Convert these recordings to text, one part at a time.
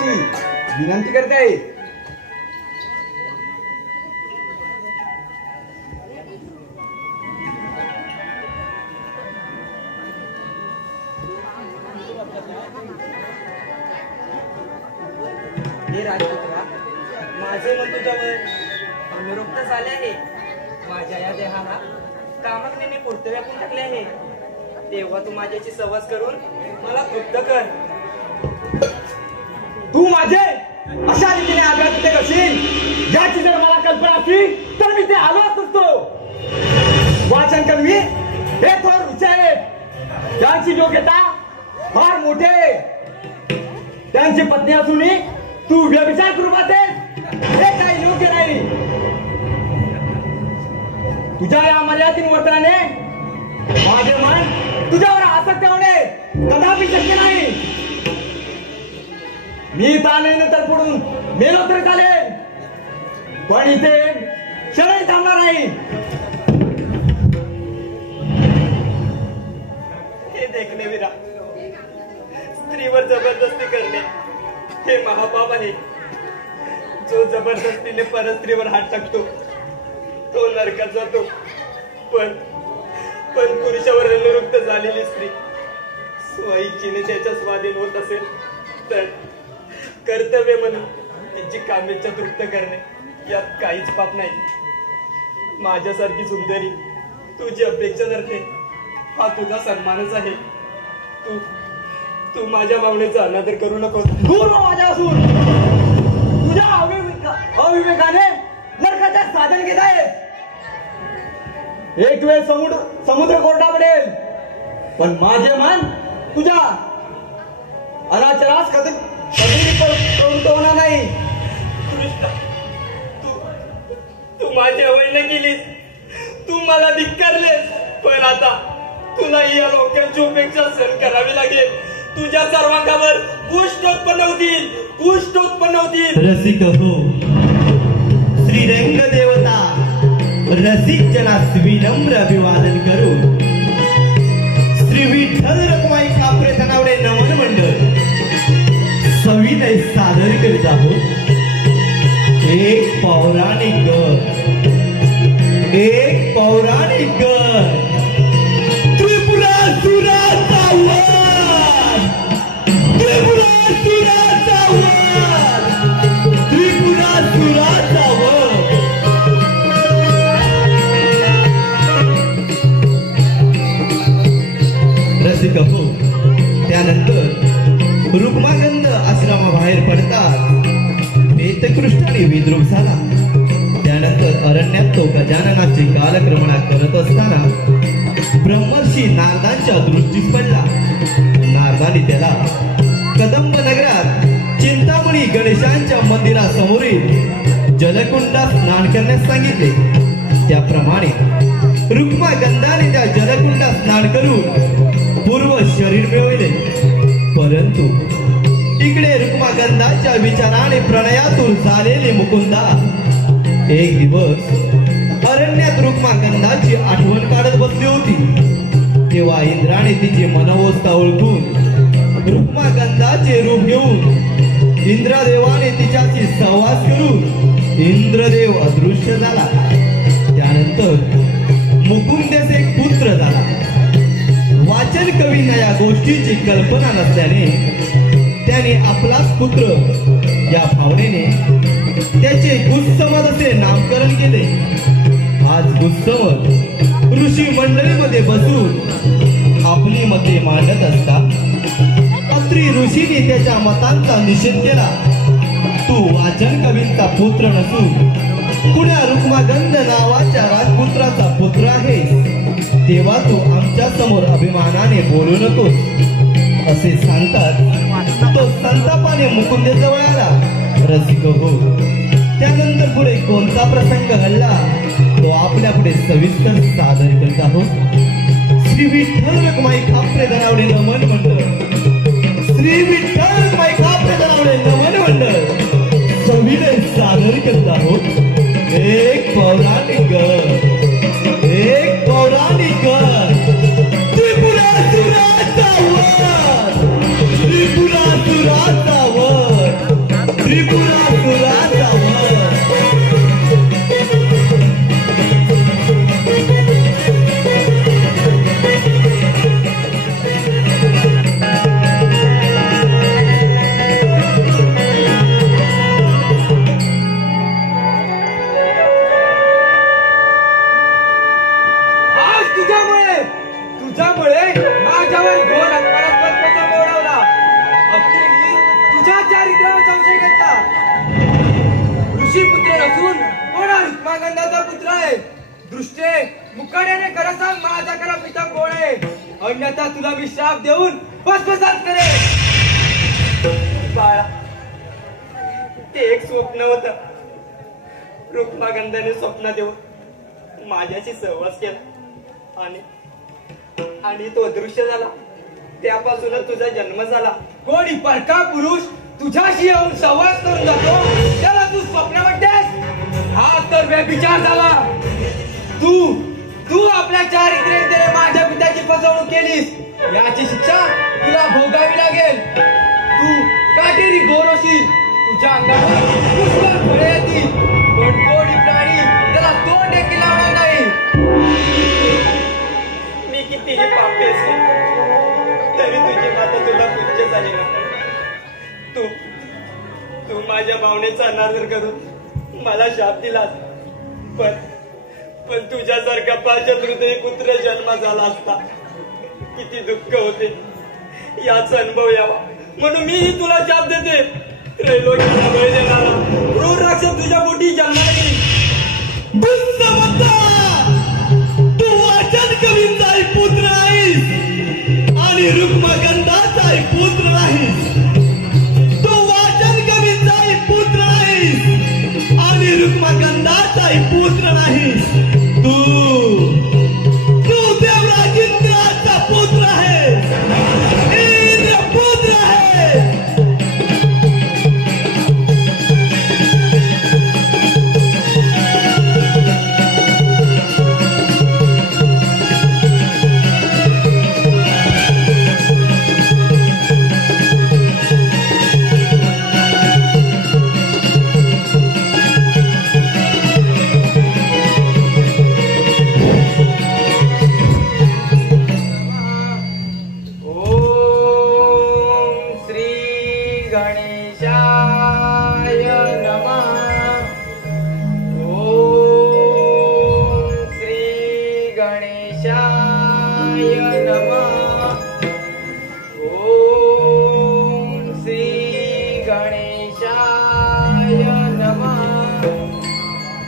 करण्याची विनंती करते आहे. हे राजपुत्रा, माझे मन तुझ्यावर अनुरुक्त झाले आहे. माझ्या या देहाला कामाग्नीने पुरते व्यापून टाकले आहे. तेव्हा तू माझ्याची सहवास करून मला तृप्त कर. तू माझे अशा रीतीने आघात ते करशील याची जर मला कल्पना असली तर मी ते आलोच नसतो. वाचन कमी हे थोर रुचे आहेत. त्यांची योग्यता फार मोठे. त्यांची पत्नी असूनही तू व्यभिचार करू पाहतेस हे काही योग्य नाही. तुझ्या या मर्यादित वर्तनाने माझे मन तुझ्यावर आसक्त होणे कदापि शक्य नाही. मी ताणेनंतर पडून मेलो तरी चालेल, पण इथे क्षणही थांबणार नाही. हे देखणे वीरा, स्त्रीवर जबरदस्ती करणे हे महापाप आहे. जो जबरदस्तीने परस्त्रीवर हात टाकतो तो नरकात जातो. पण पुरुषावर अनुरुक्त झालेली स्त्री स्वइच्छेने त्याच्या स्वाधीन होत असेल तर कर्तव्य म्हणून तिची कामेच्छा तृप्त करणे यात काहीच पाप नाही. माझ्यासारखी सुंदरी तुझी अपेक्षा धरते हा तुझा सन्मानच आहे. तू माझ्या भावनेचा अनादर करू नको. दूर हो माझ्यापासून. तुझ्या अविवेकाने नरकाचे साधन घेत आहे. एक वेळ समुद्र कोरडा पडेल, पण माझे मन तुझ्या अनाचरास कधी प्रवृत्त होणार नाही. कृष्ण, तू माझी अवहेलना केलीस, तू मला धिक्कारलेस, पण आता तुला या लोकांची उपेक्षा सहन करावी लागेल. तुझ्या सर्वांगावर कुष्ठ उत्पन्न होतील. रसिक हो श्रीरंग देवता, रसिक जनास विनम्र अभिवादन करून श्री विठ्ठल रखुमाई कापरे धनावडे नमन मंडळ सविनय सादर करीत आहोत एक पौराणिक गण. त्रिपुरासुराचा वध, त्रिपुरासुराचा वध. रसिक हो, त्यानंतर रुक्मागंध आश्रमाबाहेर पडतात वेदकृष्णाने विद्रूप झाला. त्यानंतर अरण्यात तो गजाननाची कालक्रमणा करत असताना ब्रह्मर्षी नारदांच्या दृष्टीस पडला. नारदाने त्याला कदंब नगरात चिंतामणी गणेशांच्या मंदिरासमोरील जलकुंडात स्नान करण्यास सांगितले. त्याप्रमाणे रुक्मागंधाने त्या जलकुंडात स्नान करून पूर्व शरीर मिळवले. परंतु इकडे रुक्मागंधाच्या विचाराने प्रणयातून झालेले मुकुंदा एक दिवस अरण्यात रुक्मागंधाची आठवण काढत बसली होती. तेव्हा इंद्राने तिची मनोवस्था ओळखून रुक्मागंधाचे रूप घेऊन इंद्रदेवाने तिच्याशी सहवास करून इंद्रदेव अदृश्य झाला. त्यानंतर मुकुंदेस एक पुत्र झाला. वाचन कवींना या गोष्टीची कल्पना नसल्याने त्याने आपलाच पुत्र या भावनेने त्याचे गुस्समद असे नामकरण केले. आज गुस्समद ऋषी मंडळीमध्ये बसून आपली मते मांडत असता अत्री ऋषीने त्याच्या मतांचा निषेध केला. तू वाचन कवींचा पुत्र नसून पुण्या रुक्मागंध नावाच्या राजपुत्राचा पुत्र आहे. तेव्हा तू आमच्या समोर अभिमानाने बोलू नकोस असे सांगतात तो संतापाने मुकुंदेजवळ आला. रसिक हो, त्यानंतर पुढे कोणता प्रसंग घडला तो आपल्या पुढे सविस्तर सादर करत आहोत. श्री विठ्ठल रखुमाई कापरे धनावडे नमन मंडळ, श्री विठ्ठल रखुमाई कापरे धनावडे नमन मंडळ सविनय सादर करत आहोत एक पौराणिक त्रिपुरासुराचा वध. कोण हा रुक्मागंधाचा पुत्र आहे? दृष्टे मुकाट्याने खरं सांग, माझा खरा पिता कोण आहे? अन्यथा तुला मी श्राप देऊन भस्मसात करेन. बाळा, ते एक स्वप्न होतं. रुक्मागंधाने स्वप्न देऊन माझ्याशी सहवास केला आणि तो अदृश्य झाला. त्यापासूनच तुझा जन्म झाला. कोणी परका पुरुष तुझ्याशी येऊन सहवास करून जातो, त्याला तू स्वप्न म्हणतेस? हा तर व्यभिचार झाला. तू आपल्या चारित्र्याने माझ्या पित्याची फसवणूक केलीस. याची शिक्षा तुला भोगावी लागेल. तू काटेरी गोरोशील. तुझ्या अंगावर पुष्कळ फळे येतील, पण कोणी प्राणी त्याला तोंड देखील लावणार नाही. मी कितीही पापी असते तरी तुझी माता तुला पूज्य झाली ना. तू माझ्या भावनेचा अनादर करून मला शाप दिलास. पण तुझ्यासारखा पाषाण हृदयी पुत्र जन्म झाला असता किती दुःख होते याचा अनुभव यावा म्हणून मीही तुला शाप देते. त्रैलोक्याला बळी देणारा क्रूर राक्षस तुझ्या पोटी जन्माला येईल. तू वाचन कवींचाही पुत्र आहेस आणि रुक्मागंधाचाही पुत्र आहेस. तू वाचन कवींचाही पुत्र आहेस आणि रुक्मागंधाचाही पुत्र नाहीस. तू देवराज इंद्राचा पुत्र आहेस. इंद्र पुत्र आहेस.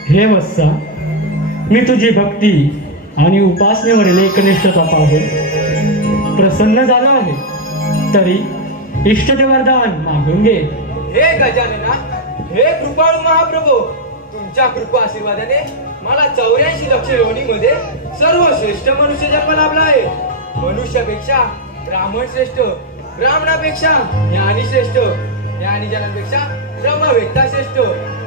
हे वत्सा, मी तुझी भक्ती आणि उपासनेवरील एकनिष्ठता पाहून प्रसन्न झालो आहे. तरी इष्टदेवरदान मागून घे. हे गजानना, हे कृपाळू महाप्रभू, तुमच्या कृपा आशीर्वादाने मला 84 लक्ष योनीमध्ये सर्वश्रेष्ठ मनुष्य जन्म लाभला आहे. मनुष्यापेक्षा ब्राह्मण श्रेष्ठ, ब्राह्मणापेक्षा ज्ञानी श्रेष्ठ, ज्ञानीजनांपेक्षा ब्रह्मवेत्ता श्रेष्ठ.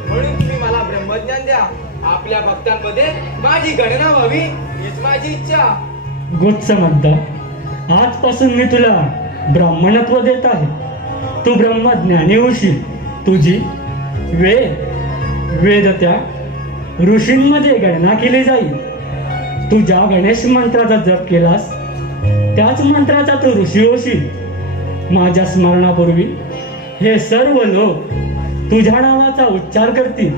म्हणून तुम्ही मला ब्रह्मज्ञान द्या. आपल्या भक्तांमध्ये माझी गणना व्हावी हीच माझी इच्छा. गोत्स म्हणता, आजपासून मी तुला ब्राह्मणत्व देत आहे. तू ब्रह्मज्ञानी होशील. तुझी वेद त्या ऋषींमध्ये गणना केली जाईल. तू ज्या गणेश मंत्राचा जप केलास त्याच मंत्राचा तू ऋषी होशील. माझ्या स्मरणापूर्वी हे सर्व लोक तुझ्या नावाचा उच्चार करतील.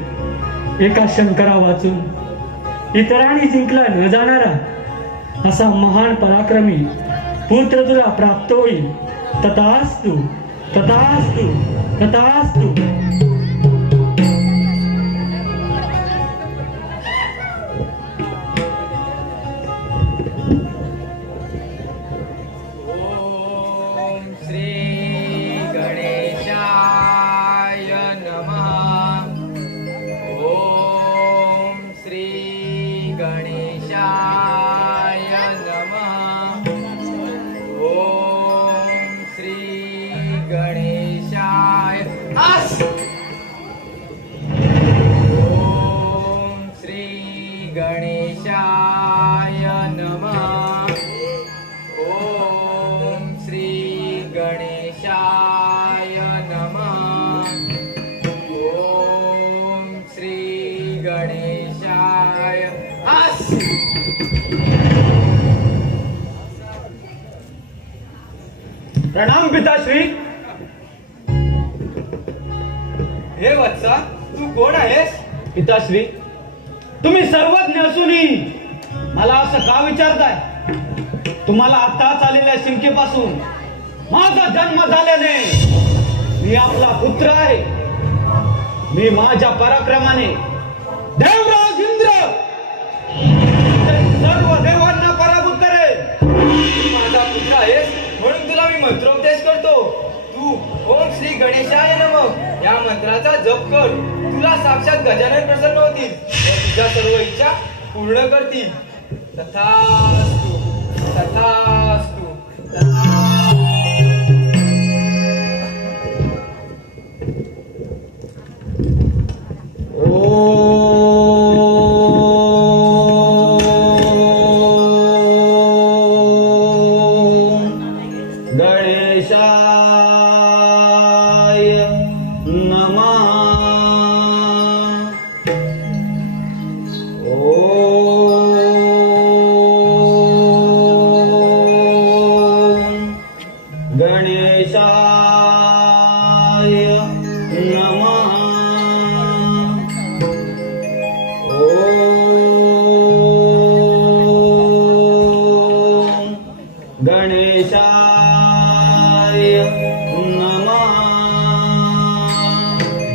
एका शंकरा वाचून इतरांनी जिंकला न जाणारा असा महान पराक्रमी पुत्र तुला प्राप्त होईल. तथास्तु, तथास्तु, तथास्तु. प्रणाम पिताश्री. हे वत्सा, तू कोण आहेस? पिताश्री, तुम्ही सर्वज्ञ असूनही मला असं का विचारताय? तुम्हाला आताच आलेल्या शिंकेपासून माझा जन्म झाल्याने मी आपला पुत्र आहे. मी माझ्या पराक्रमाने मंत्राचा जप कर. तुला साक्षात गजानन प्रसन्न होतील व तुझ्या सर्व इच्छा पूर्ण करतील. तथास्तु तथास्तु तथास्तु.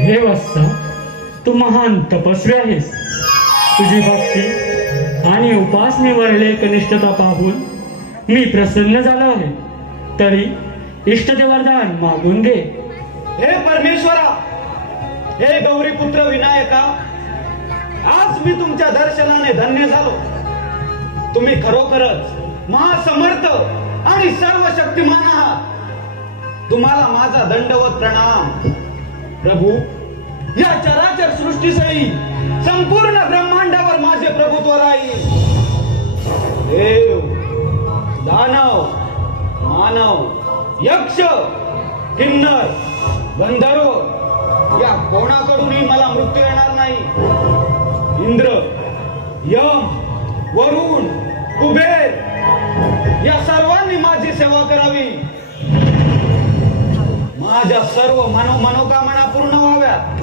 हे वत्सा, तू महान तपस्वी आहेस. तुझी भक्ती आणि उपासनेवर कनिष्ठता पाहून मी प्रसन्न झालो आहे. तरी इष्टदेवरदान मागून घे. हे परमेश्वरा, हे गौरीपुत्र विनायका, आज मी तुमच्या दर्शनाने धन्य झालो. तुम्ही खरोखरच महासमर्थ आणि सर्व शक्तिमान आहात. तुम्हाला माझा दंडवत प्रणाम. प्रभू, या चराचर सृष्टीसहित संपूर्ण ब्रह्मांडावर माझे प्रभुत्व राहील. देव, दानव, मानव, यक्ष, किन्नर, गंधर्व या कोणाकडूनही मला मृत्यू येणार नाही. इंद्र, यम, वरुण, कुबेर या सर्वांनी माझी सेवा करावी. माझ्या सर्व मनोकामना पूर्ण व्हाव्यात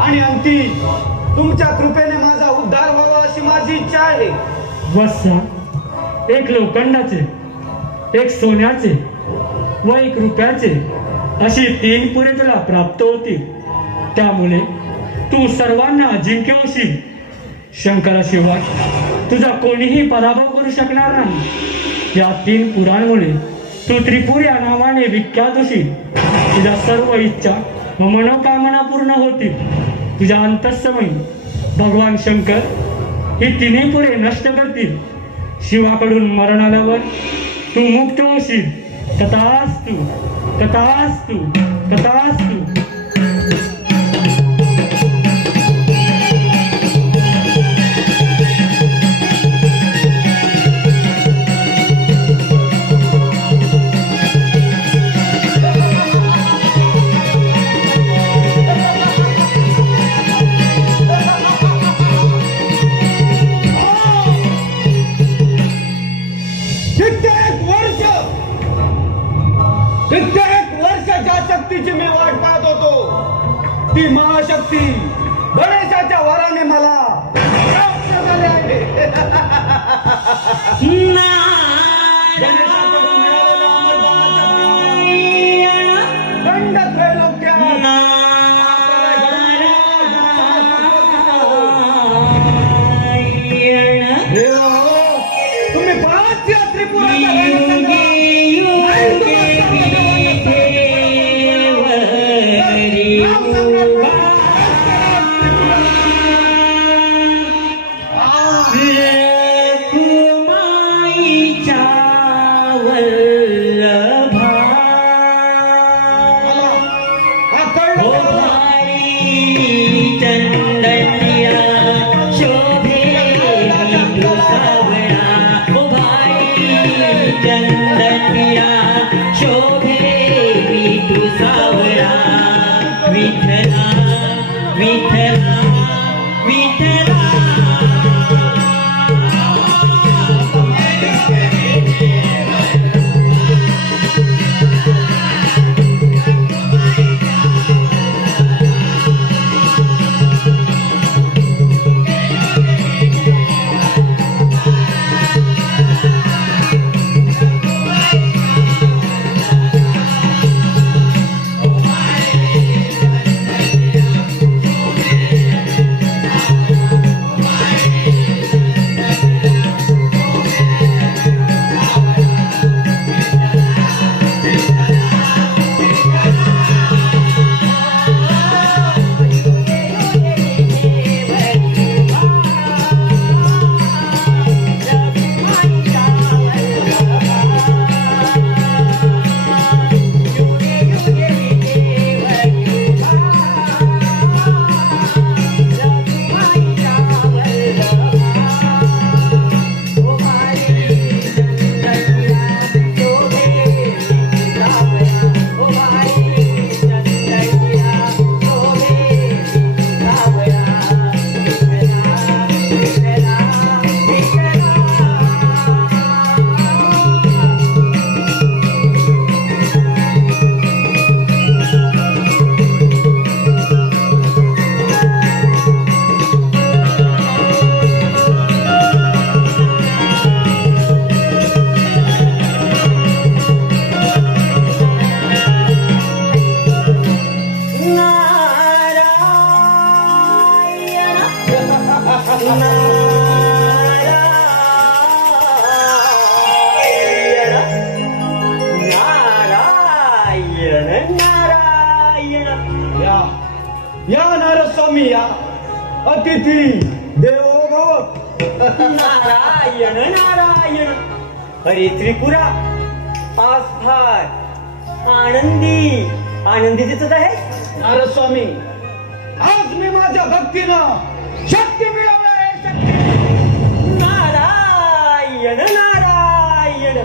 आणि अंतिम तुमच्या कृपेने माझा उद्धार व्हावा अशी माझी इच्छा आहे. वत्सा, एक लोखंडाचे, एक सोन्याचे व एक रुपयाचे अशी 3 पुरे तुला प्राप्त होतील. त्यामुळे तू सर्वांना अजिंक्य होशील. शंकराशिवाय तुझा कोणीही पराभव करू शकणार नाही. या 3 पुरांमुळे तू त्रिपुर या नावाने विख्यात होशील. तुझ्या सर्व इच्छा व मनोकामना पूर्ण होतील. तुझ्या अंतःसमयी भगवान शंकर ही 3 पुरे नष्ट करतील. शिवाकडून मरण आल्यावर तू मुक्त होशील. तथास्तु तथास्तु तथास्तु. कित्येक वर्ष ज्या शक्तीची मी वाट पाहत होतो, ती महाशक्ती गणेशाच्या वराने मला प्राप्त झाली आहे. गणेशाकडून मिळालेल्या अमरदानाच्या दंड त्रैलोक्यात तुम्ही पाच या त्रिपुराचा नारायण नारायण. या नारस्वामी या, अतिथी देवो भव. नारायण नारायण. अरे त्रिपुरा, आज फार आनंदी दिसत आहे. नारस्वामी, आज मी माझ्या भक्तीनं शक्ती मिळवली. नारायण नारायण.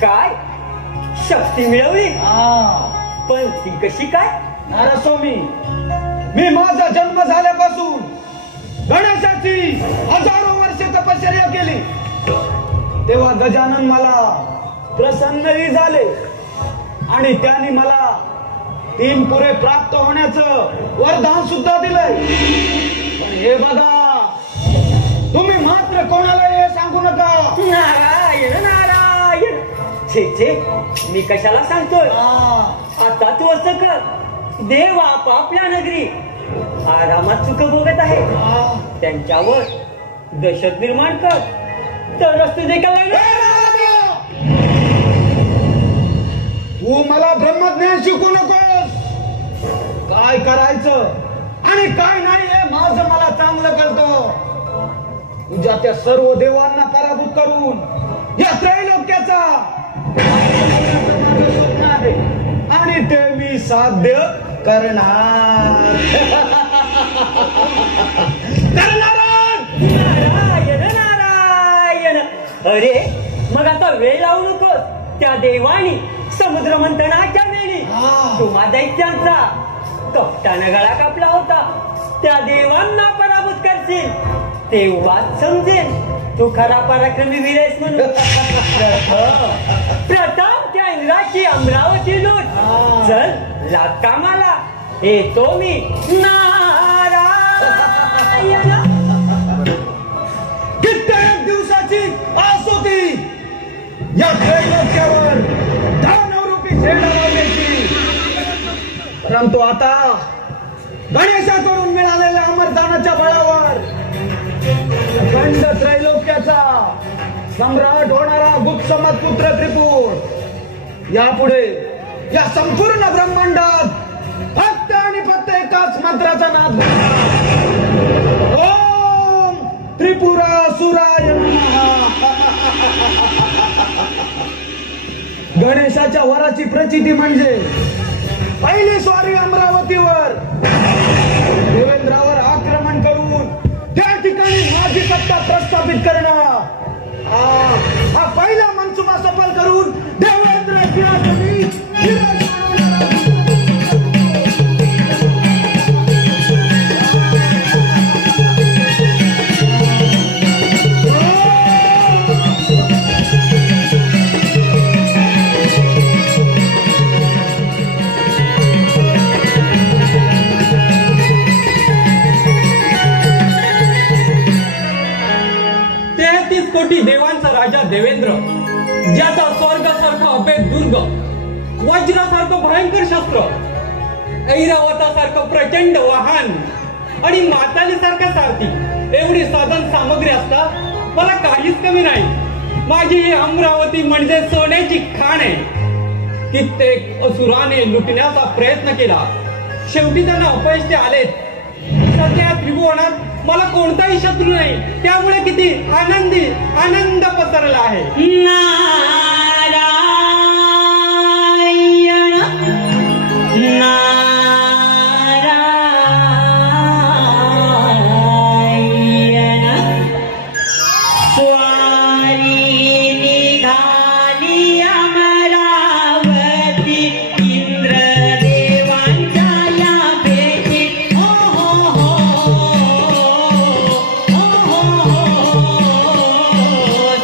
काय शक्ती मिळवली? पण ती कशी काय? नारस्वामी, मी माझा जन्म झाल्यापासून गणेशाची हजारो वर्ष तपश्चर्या केली. तेव्हा गजानन मला प्रसन्नही झाले आणि त्यांनी मला 3 पुरे प्राप्त होण्याचं वरदान सुद्धा दिलंय. पण हे बघा, तुम्ही मात्र कोणाला हे सांगू नका. नारायण नारायण. छे छे, मी कशाला सांगतोय? आता तू असं कर, देव आपापल्या नगरी आरामात सुख भोगत आहे, त्यांच्यावर दहशत निर्माण कर, तरच तुझे काय. तू मला ब्रह्मज्ञान शिकू नकोस. काय करायचं आणि काय नाही हे माझं मला चांगलं कळतं. तुझ्या त्या सर्व देवांना पराभूत करून या त्रैलोक्याचा स्वप्न आहे आणि ते मी साध्य करणार. नारायण नारायण. अरे मग आता वेळ लावू नकोस. त्या देवानी समुद्र मंथनाच्या वेळी तुम्हा दैत्यांचा कपटानं गळा कापला होता. त्या देवांना पराभूत करशील तेव्हाच समजेल तू खरा पराक्रमी वीर आहेस म्हणून. प्रथम त्या इंद्राची अमरावती लूट. चल लाग कामाला, येतो मी. नारायण. कित्येक दिवसाची आस होती या त्रैलोक्यावर दानवरूपी झेंडा लावण्याची, परंतु आता गणेशाकडून मिळालेल्या अमरदानाच्या बळावर अखंड त्रैलोक्याचा सम्राट होणारा गुप्तसमत पुत्र त्रिपुर यापुढे या संपूर्ण ब्रह्मांडात फक्त आणि फक्त एकाच मंत्राचा नाद. ओम त्रिपुरासुराय नमः. गणेशाच्या वराची प्रचिती म्हणजे पहिली स्वारी अमरावतीवर देवेंद्रावर आक्रमण करून त्या ठिकाणी माझी सत्ता प्रस्थापित करणं. हा पहिला मनसुबा सफल करून देवेंद्र सिंहासनी कोटी देवांचा राजा देवेंद्र, ज्याचा स्वर्गासारखा अभेद दुर्ग, वज्रासारखं भयंकर शस्त्र, ऐरावतासारखं प्रचंड वाहन आणि मातालीसारखा सारथी, एवढी साधन सामग्री असता मला काहीच कमी नाही. माझी ही अमरावती म्हणजे सोन्याची खाण आहे. कित्येक असुराने लुटण्याचा प्रयत्न केला, शेवटी त्यांना अपयश आलेत. सध्या त्रिभुवनात मला कोणताही शत्रू नाही, त्यामुळे किती आनंद पसरला आहे. नारायण नारायण. स्वारी निघाली अमरावती इंद्रदेवांच्या या भेटी. हो हो हो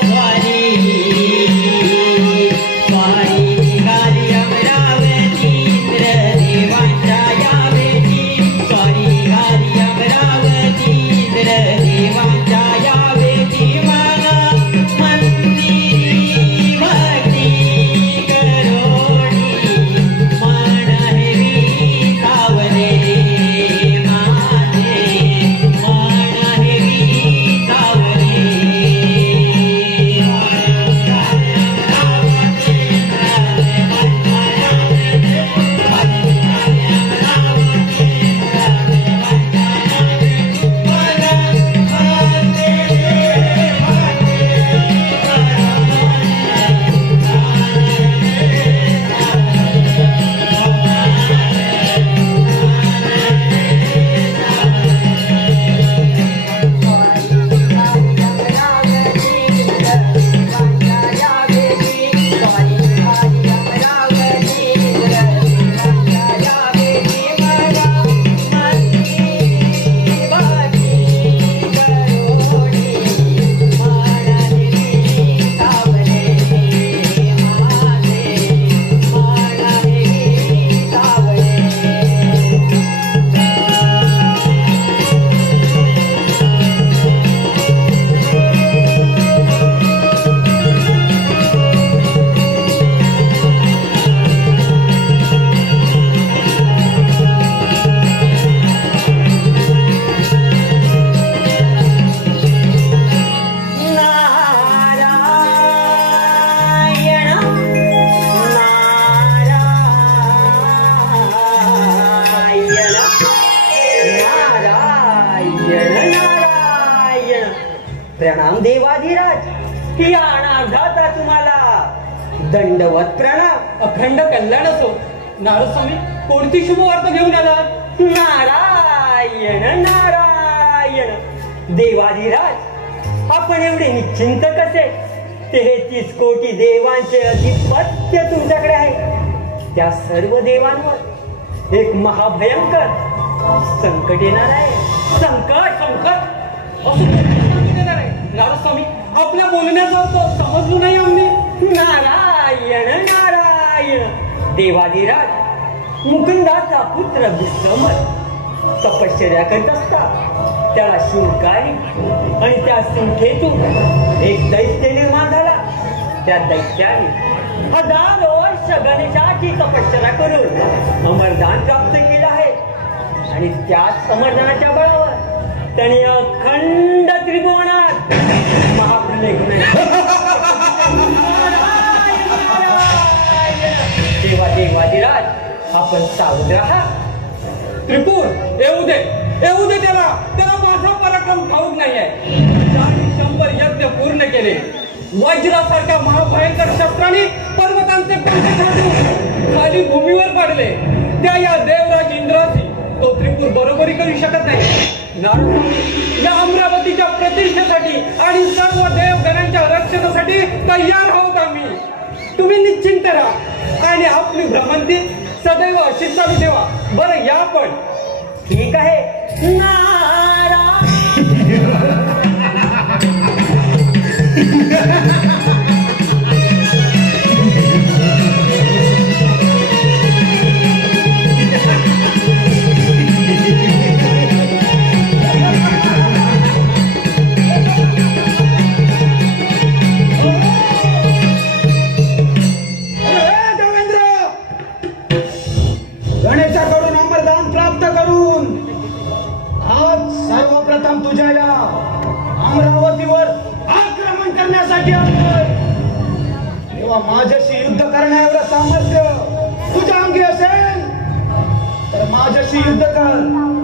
स्वारी प्रणाम देवाधिराज. ही अनाघाता तुम्हाला दंडवत प्रणाम. अखंड कल्याण असो. नारदस्वामी, कोणती शुभ वार्ता घेऊन आलात? नारायण नारायण. देवाधिराज, आपण एवढे निश्चिंत कसे? 33 कोटी देवांचे अधिपत्य तुमच्याकडे आहे. त्या सर्व देवांवर एक महाभयंकर संकट येणार आहे. संकट संकट असं येणार आहे. नारदस्वामी, आपल्या बोलण्याचा अर्थ समजलो नाही आम्ही. नारायण नारायण. देवाधिराज, मुकुंदाचा पुत्र विश्रमत तपश्चर्या करीत असता त्याला शिवकारी आणि त्या संख्येतून एक दैत्य निर्माण झाला. त्या दैत्याने हजारो वर्ष गणेशाची तपश्चर्या करून अमरदान प्राप्त केलं आहे. आणि त्याच अमरदानाच्या बळावर त्याने अखंड त्रिभुवनात महाप्रलय देवाधिराज, आपण सावध राहा. त्रिपुर, येऊ दे त्याला माझा पराक्रम ठाऊक नाहीये. 100 यज्ञ पूर्ण केले. वज्रासारख्या महाभयंकर शस्त्राने पर्वतांचे पंख छाटून खाली भूमीवर पडले. त्या या देवराज इंद्राची तो त्रिपुर बरोबरी करू शकत नाही. नारद, या अमरावतीच्या प्रतिष्ठेसाठी आणि सर्व देवगणांच्या रक्षणासाठी तयार आहोत आम्ही. तुम्ही निश्चिंत राहा आणि आपली भ्रमंती सदैव अशीच चालू ठेवा. बरं, या पण. ठीक आहे. नारायण. गणेशाकडून अमरदान प्राप्त करून आज सर्वप्रथम तुझ्या या अमरावतीवर आक्रमण करण्यासाठी आलोय. तेव्हा माझ्याशी युद्ध करण्याएवढं सामर्थ्य तुझ्या अंगी असेल तर माझ्याशी युद्ध कर,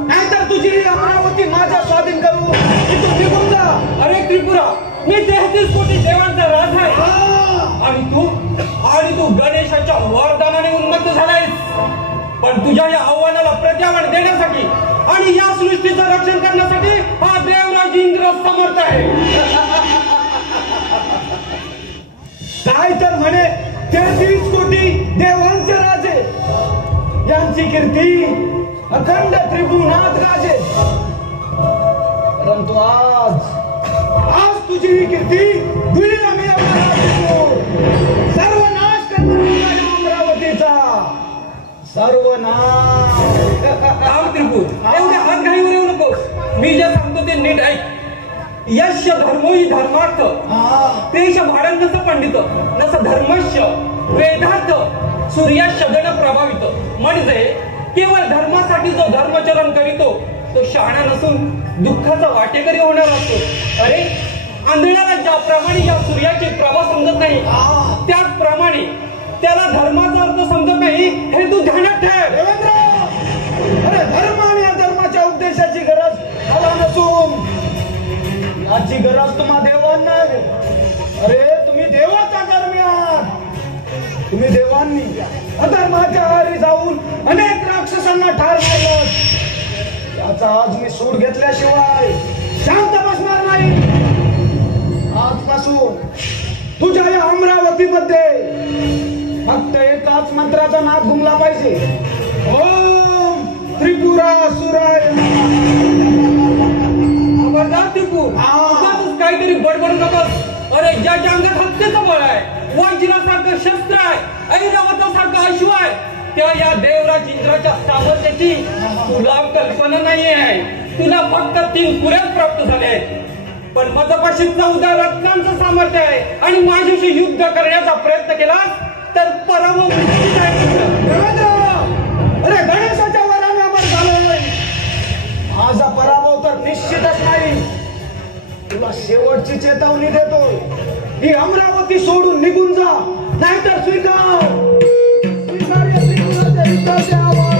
नाहीतर तुझी ही अमरावती माझ्या स्वाधीन करू इथून निघून जा. अरे त्रिपुरा, मी 33 कोटी देवांचा राज आहे. आणि तू गणेशाच्या वरदानाने उन्मत्त झालायस. पण तुझ्या या आव्हानाला प्रत्याव्हान देण्यासाठी आणि या सृष्टीचं रक्षण करण्यासाठी हा देवराज इंद्र समर्थ आहे. काय तर म्हणे 33 कोटी देवांचे राजे, यांची कीर्ती अखंड त्रिभुवनात गाजे. परंतु आज तुझी ही कीर्ती धुळी आम्ही सर्वनाश करणार अमरावतीचा सर्वनाश. त्रिपुर, एवढे हात घाईवर येऊ नकोस. मी जे सांगतो ते नीट ऐक. यश धर्मो हि धर्मार्थ तेश भाडंत पंडित जसं धर्मश्य वेदार्थ सूर्याश गण प्रभावित. म्हणजे केवळ धर्मासाठी जो धर्मचरण करीतो तो शहाणा नसून दुःखाचा वाटेकरी होणार असतो. अरे, आंधळ्याला ज्याप्रमाणे या सूर्याची प्रभा समजत नाही, त्याचप्रमाणे त्याला धर्माचा अर्थ समजत नाही हे तू ध्यानात ठेव. अरे, धर्म आणि अधर्माच्या उद्देशाची गरज मला नसून याची गरज तुम्हा देवांना आहे. अरे, तुम्ही देवाचा धर्मी आहात. तुम्ही देवांनी अधर्माच्या आहारी जाऊन अनेक राक्षसांना ठार मारलं. याचा आज मी सूड घेतल्याशिवाय शांत बसणार नाही. आजपासून तुझ्या या अमरावतीमध्ये फक्त एकाच मंत्राचा नाद घुमला पाहिजे. ओम त्रिपुरासुराय. खबरदार त्रिपुर, काहीतरी बडबडू नकोस. अरे, ज्याच्या अंगात हत्तेचं बळ आहे, वज्रासारखं शस्त्र आहे, ऐरावतासारखं अश्व आहे, त्या या देवराज इंद्राच्या सामर्थ्याची तुला कल्पना नाही आहे. तुला फक्त 3 पुऱ्याच प्राप्त झाले आहेत. पण माझ्यापाशी 14 रत्नांचं सामर्थ्य आहे आणि माझ्याशी युद्ध करण्याचा प्रयत्न केला तर पराभव निश्चित आहे. अरे, गणेशाच्या वराने अमर झालोय. माझा पराभव तर निश्चितच नाही. तुला शेवटची चेतावणी देतो. ही अमरावती सोडून निघून जा, नाहीतर स्वीकार युद्धाचे आव्हान.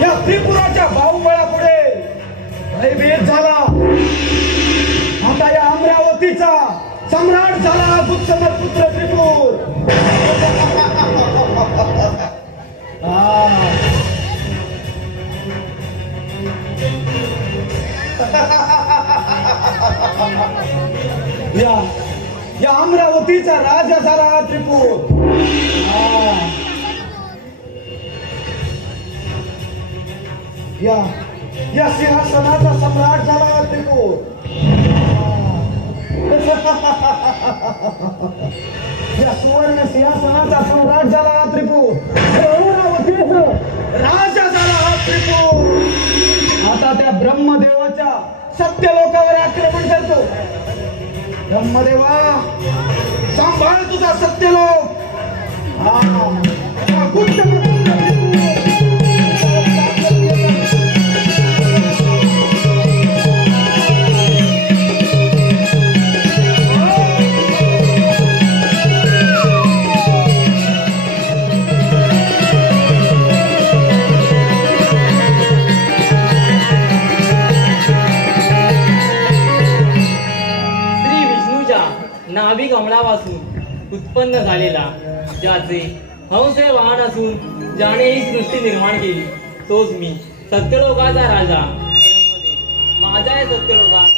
या त्रिपुराच्या बाहुबळापुढे भयभीत झाला. आता या अमरावतीचा सम्राट झाला गुप्तमत पुत्र त्रिपुर. या अमरावतीचा राजा झाला त्रिपुर. या सिंहासनाचा सम्राट झाला त्रिपुर. या सुवर्ण सिंहासनाचा सम्राट झाला त्रिपुर. अमरावतीचा राजा झाला त्रिपुर. आता त्या ब्रह्मदेवाच्या सत्यलोकावर आक्रमण करतो. ब्रह्मदेवा सांभाळ तुझा सत्यलोक. नाभी कमळापासून उत्पन्न झालेला, ज्याचे हंस हे वाहन असून ज्याने ही सृष्टी निर्माण केली, तोच मी सत्यलोकाचा राजा ब्रह्मदेव. माझ्या या सत्यलोकात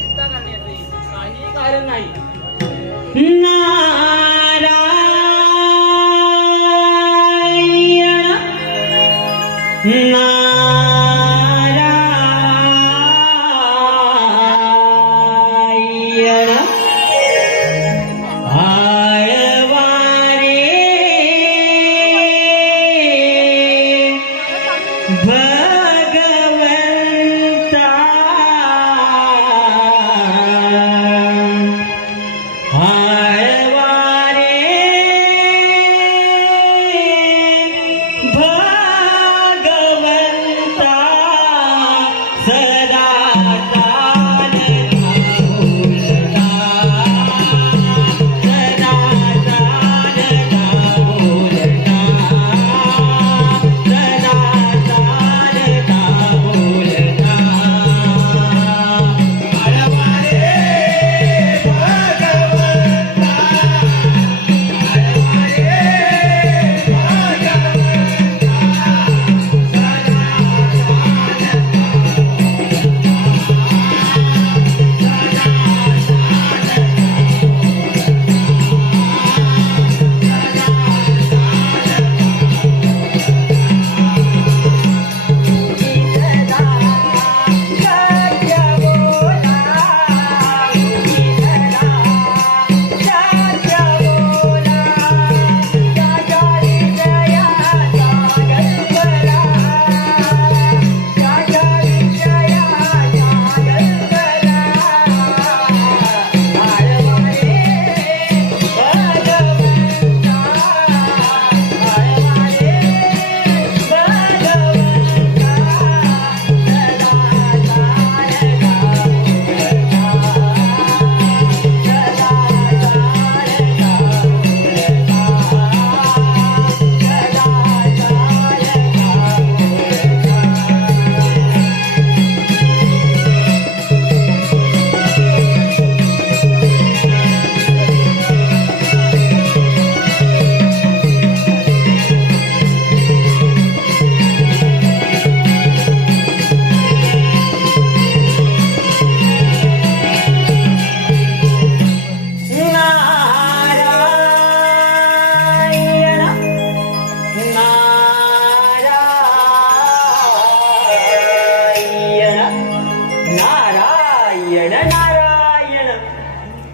चिंता करण्याचे काहीही कारण नाही.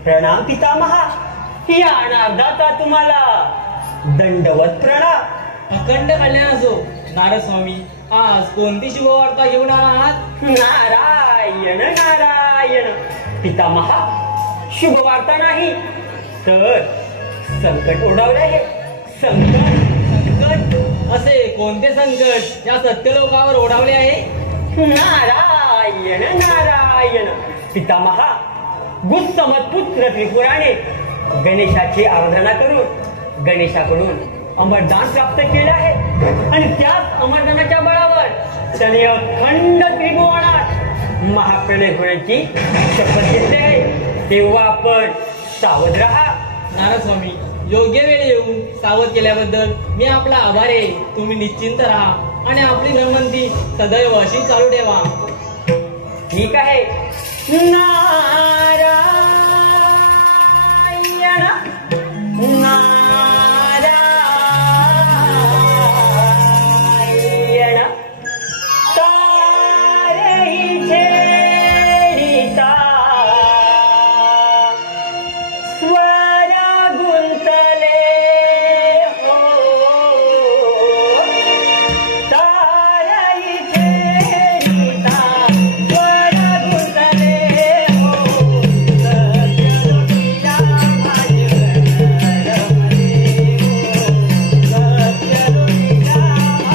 प्रणाम पितामहा. या अनार्धाचा तुम्हाला दंडवत प्रणाम. अखंड कल्याण असो नारद स्वामी. आज कोणती शुभवार्ता घेऊन आहात? नारायण नारायण. पितामहा, शुभवार्ता नाही तर संकट ओढावले आहे. संकट. संकट? असे कोणते संकट या सत्यलोकावर ओढावले आहे? नारायण नारायण. पितामहा, गुप्तमतपुत्र त्रिपुराने गणेशाची आराधना करून गणेशाकडून अमरदान प्राप्त केले आहे आणि त्याच अमरदानाच्या बळावर त्याने अखंड त्रिभुवनात महाप्रलय होण्याची शपथ घेतली आहे. तेव्हा आपण सावध राहा. नारद स्वामी, योग्य वेळ येऊन सावध केल्याबद्दल मी आपला आभार आहे. तुम्ही निश्चिंत राहा आणि आपली धर्मंती सदैव अशी चालू ठेवा. ठीक आहे. नारायण नारायण तारे छेडिता स्वर गुंतले हो तारे छेडिता स्वर गुंतले हो सत्यलोकीला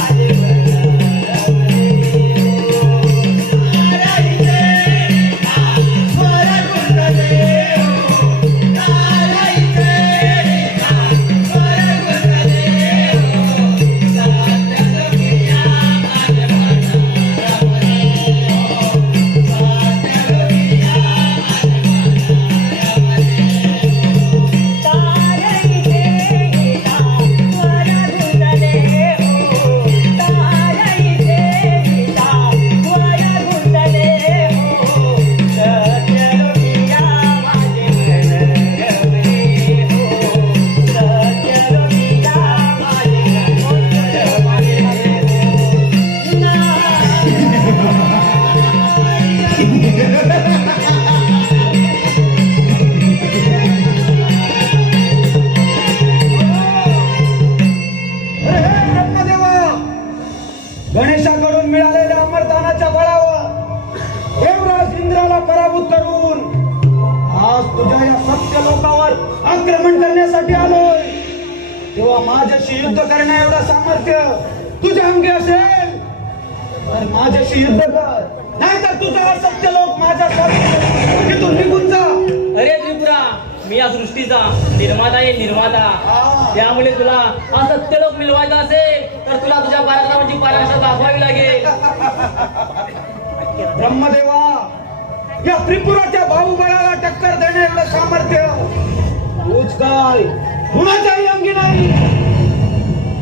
माझे गणेशाकडून मिळालेल्या अमरदानाच्या बळावर देवराज इंद्राला पराभूत करून आज तुझ्या या सत्य लोकावर आक्रमण करण्यासाठी आलोय. तेव्हा माझ्याशी युद्ध करण्या एवढं सामर्थ्य तुझ्या अंगी असेल तर माझ्याशी युद्ध कर, नाहीतर तुझा हा सत्य लोक माझ्या तिथून निघून जा. अरे त्रिपुरा, मी या सृष्टीचा निर्माता आहे, निर्माता. त्यामुळे तुला हा सत्यलोक मिळवायचा असेल तर तुला तुझ्या पराक्रमाची पराकाष्ठा दाखवावी लागेल. ब्रह्मदेवा, या त्रिपुराच्या बाहुबळाला टक्कर देणे एवढं सामर्थ्य तूच काय कुणाच्याही अंगी नाही.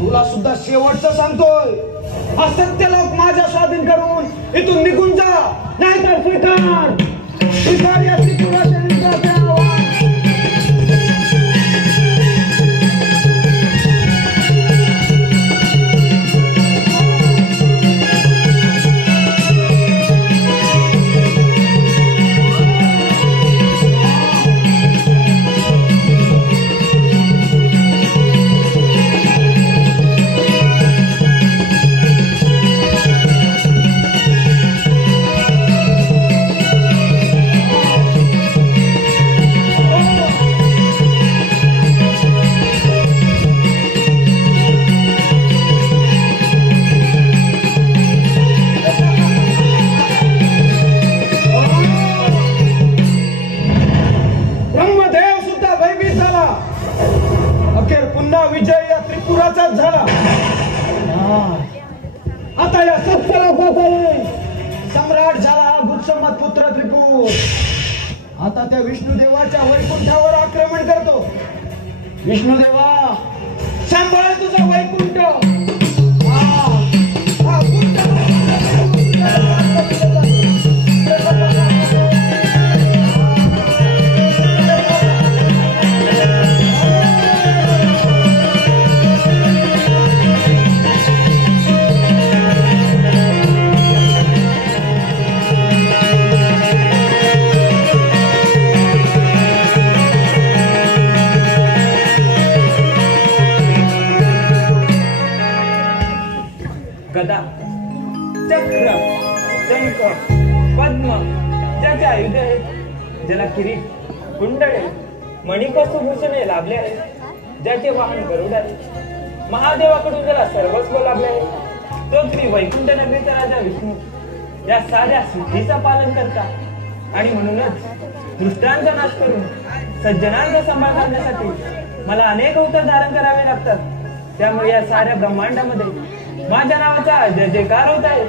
तुला सुद्धा शेवटचं सांगतोय, हा सत्यलोक माझ्या स्वाधीन करून इथून निघून जा, नाहीतर स्वीकार या त्रिपुराच्या इंद्राचे आव्हान. विजय या त्रिपुराचाच झाला. आता या सत्तराचा सम्राट झाला हा गुत्समत पुत्र त्रिपुर. आता त्या विष्णुदेवाच्या वैकुंठावर आक्रमण करतो. विष्णुदेवा, सांभाळ तुझा वैकुंठ. गदा, चक्र, शंख, पद्म ज्याचे आयुध आहे, ज्याला किरीट, कुंडळे, मणिकस्तुभूषणे लाभले आहे, ज्याचे वाहन गरुड आहे, महादेवाकडून ज्याला सर्वस्व लाभले आहे, तो श्री वैकुंठ नगरीचा राजा विष्णू या साऱ्या सिद्धीचा पालन करता. आणि म्हणूनच दुष्टांचा नाश करून सज्जनांचा सांभाळ करण्यासाठी मला अनेक अवतार धारण करावे लागतात. त्यामुळे या साऱ्या ब्रह्मांडामध्ये माझ्या नावाचा जय जयकार होत आहे.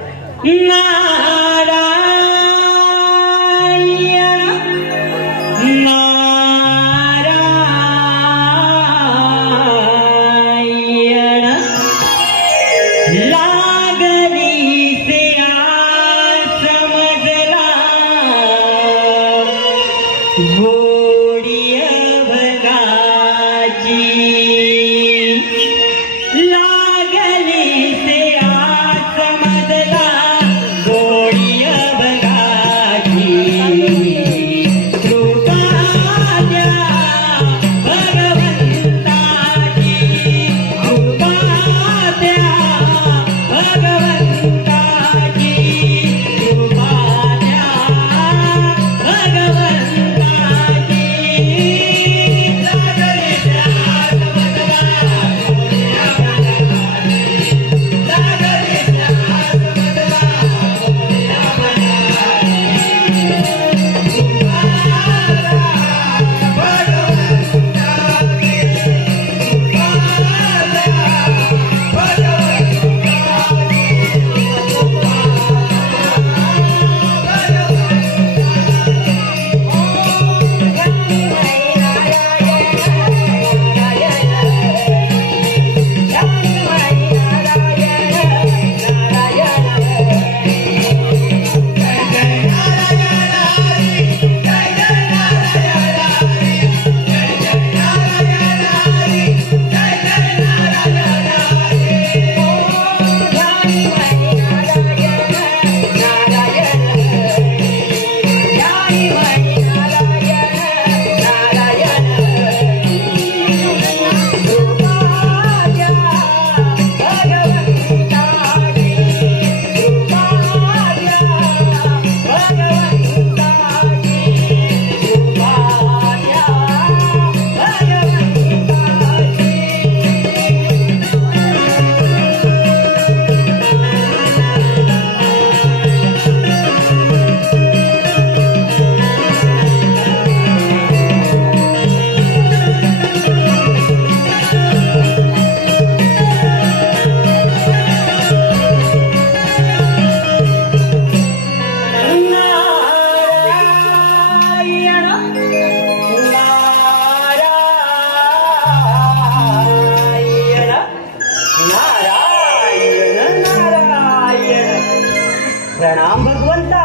प्रणाम भगवंता,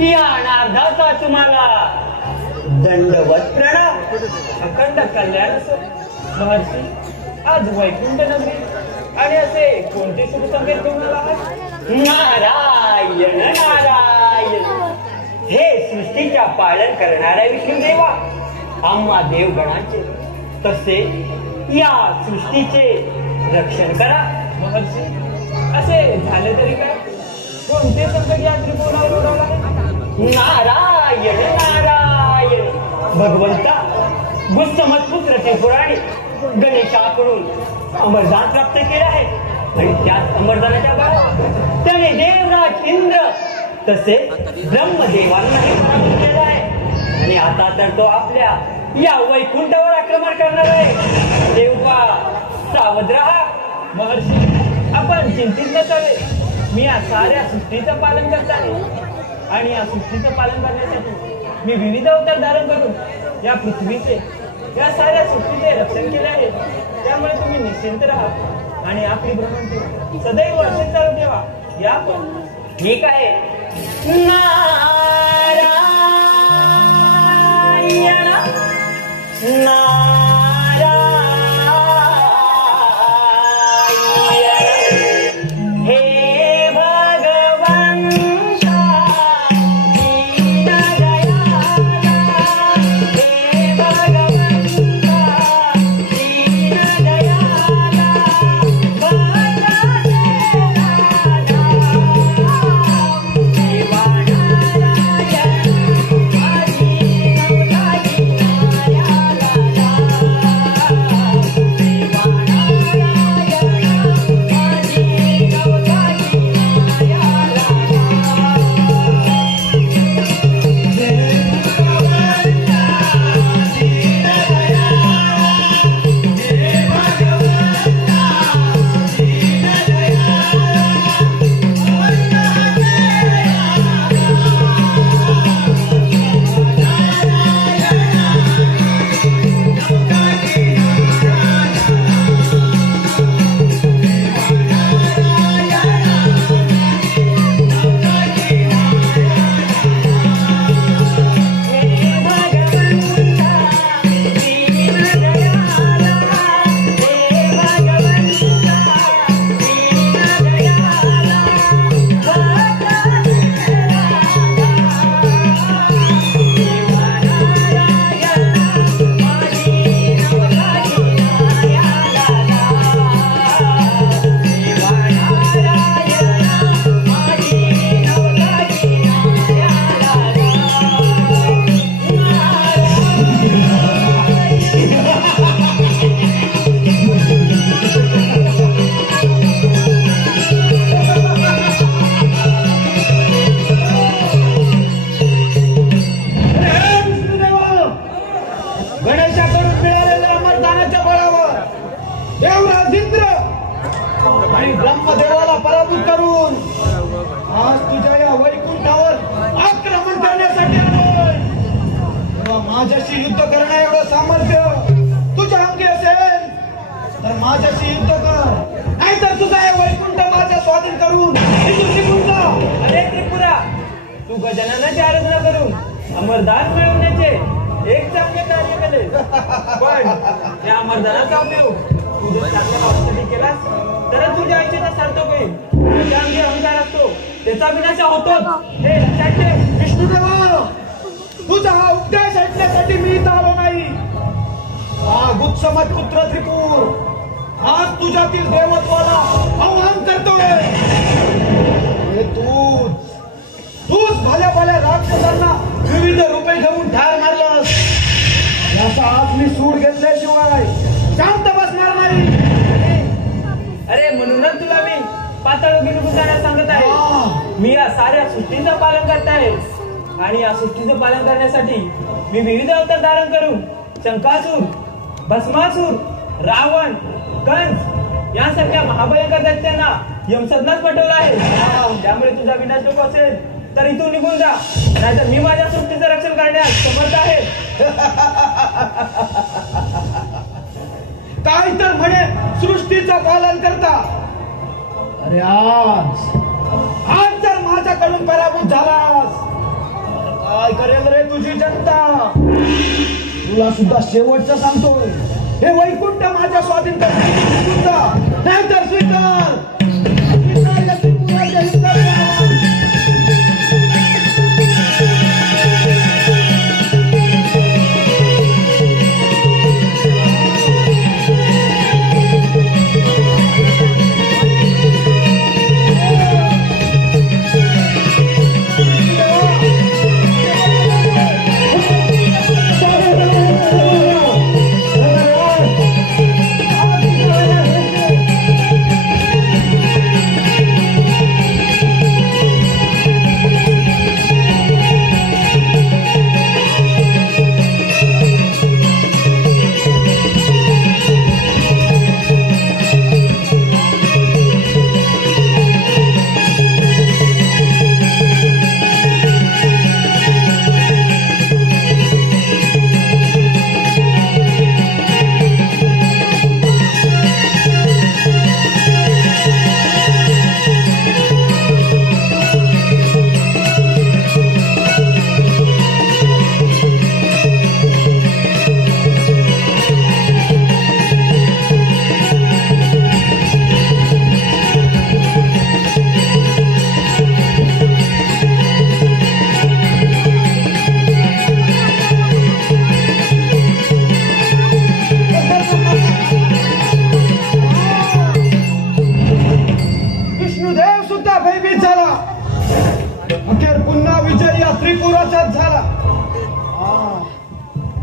या अनार्धाचा तुम्हाला दंडवत प्रणाम. अखंड कल्याण असो. महर्षी, आज वैकुंठ नगरी आणि असे कोणते शुभ संकेत घेऊन आला आहात? नारायण नारायण. हे सृष्टीच्या पालन करणाऱ्या विष्णुदेवा, आम्हा देवगणांचे तसे या सृष्टीचे रक्षण करा. महर्षी, असे झाले तरी काय? कोणते संकट या त्रिकोणावर उडवला? नारायण नारायण. भगवंता, गुस्समत्पुत्र त्रिपुराने गणेशाकडून अमरदान प्राप्त केलं आहे आणि त्याच अमरदानाच्या काळात त्याने देवराज इंद्र तसे ब्रह्मदेवांनाही प्राप्त केलं आहे आणि आता तर तो आपल्या या वैकुंठावर आक्रमण करणार आहे. तेव्हा सावध राहा. महर्षी, आपण चिंतित नसावे. मी या साऱ्या सृष्टीचं पालन करताना आणि या सृष्टीचं पालन करण्यासाठी मी विविध अवतार धारण करून या पृथ्वीचे, या साऱ्या सृष्टीचे रक्षण केले आहे. त्यामुळे तुम्ही निश्चिंत राहा आणि आपली भ्रमंती सदैव असे चालू ठेवा. या पण ठीक आहे. नारायण नारायण. La पराभूत करून आज तुझ्या या वैकुंठावर आक्रमण करण्यासाठी आलोय. तेव्हा माझ्याशी युद्ध करणं एवढं सामर्थ्य तुझ्या अंगी असेल तर माझ्याशी युद्ध कर, नाहीतर तुझा हे वैकुंठ माझ्या स्वाधीन करून इथून निघून जा. अरे त्रिपुरा, तू गजाननाची आराधना करून अमरदान मिळवण्याचे एक चांगले कार्य केले, पण या अमरदानाचा उपयोग तू जर चांगल्या भावासाठी केलास तर तुझ्या इच्छेचा सार्थक होईल. तुझ्या अंगी अहंकार असतो त्याचा विनाश होतोच, हे लक्षात ठेव. विष्णुदेवा, तुझा हा उपदेश ऐकण्यासाठी मी इथं आलो नाही. हा गुत्समत पुत्र त्रिपूर आज तुझ्यातील देवत्वाला आव्हान करतोय. हे तूच भल्या राक्षसांना विविध रूपे घेऊन ठार मारलास. याचा आज मी सूड घेतल्याशिवाय शांत बसणार नाही. अरे म्हणूनच तुला मी पाताळ निघून जाण्यास सांगत आहे. मी या साऱ्या सृष्टीचं पालन करत आहे आणि या सृष्टीचं पालन करण्यासाठी मी विविध अवतार धारण करून शंकासूर, भस्मासूर, रावण, कंस यासारख्या महाभयंकर दैत्यांना यमसदनात पाठवला आहे. त्यामुळे तुझा विनाश नको असेल तर इथून निघून जा, नाहीतर मी माझ्या सृष्टीचं रक्षण करण्यास समर्थ आहे. काय तर म्हणे सृष्टीचं पालन करता. अरे आज जर माझ्याकडून पराभूत झालास काय करेल रे तुझी जनता. तुला सुद्धा शेवटचं सांगतोय, हे वैकुंठ माझ्या स्वाधीन करता, नाहीतर स्वीकार.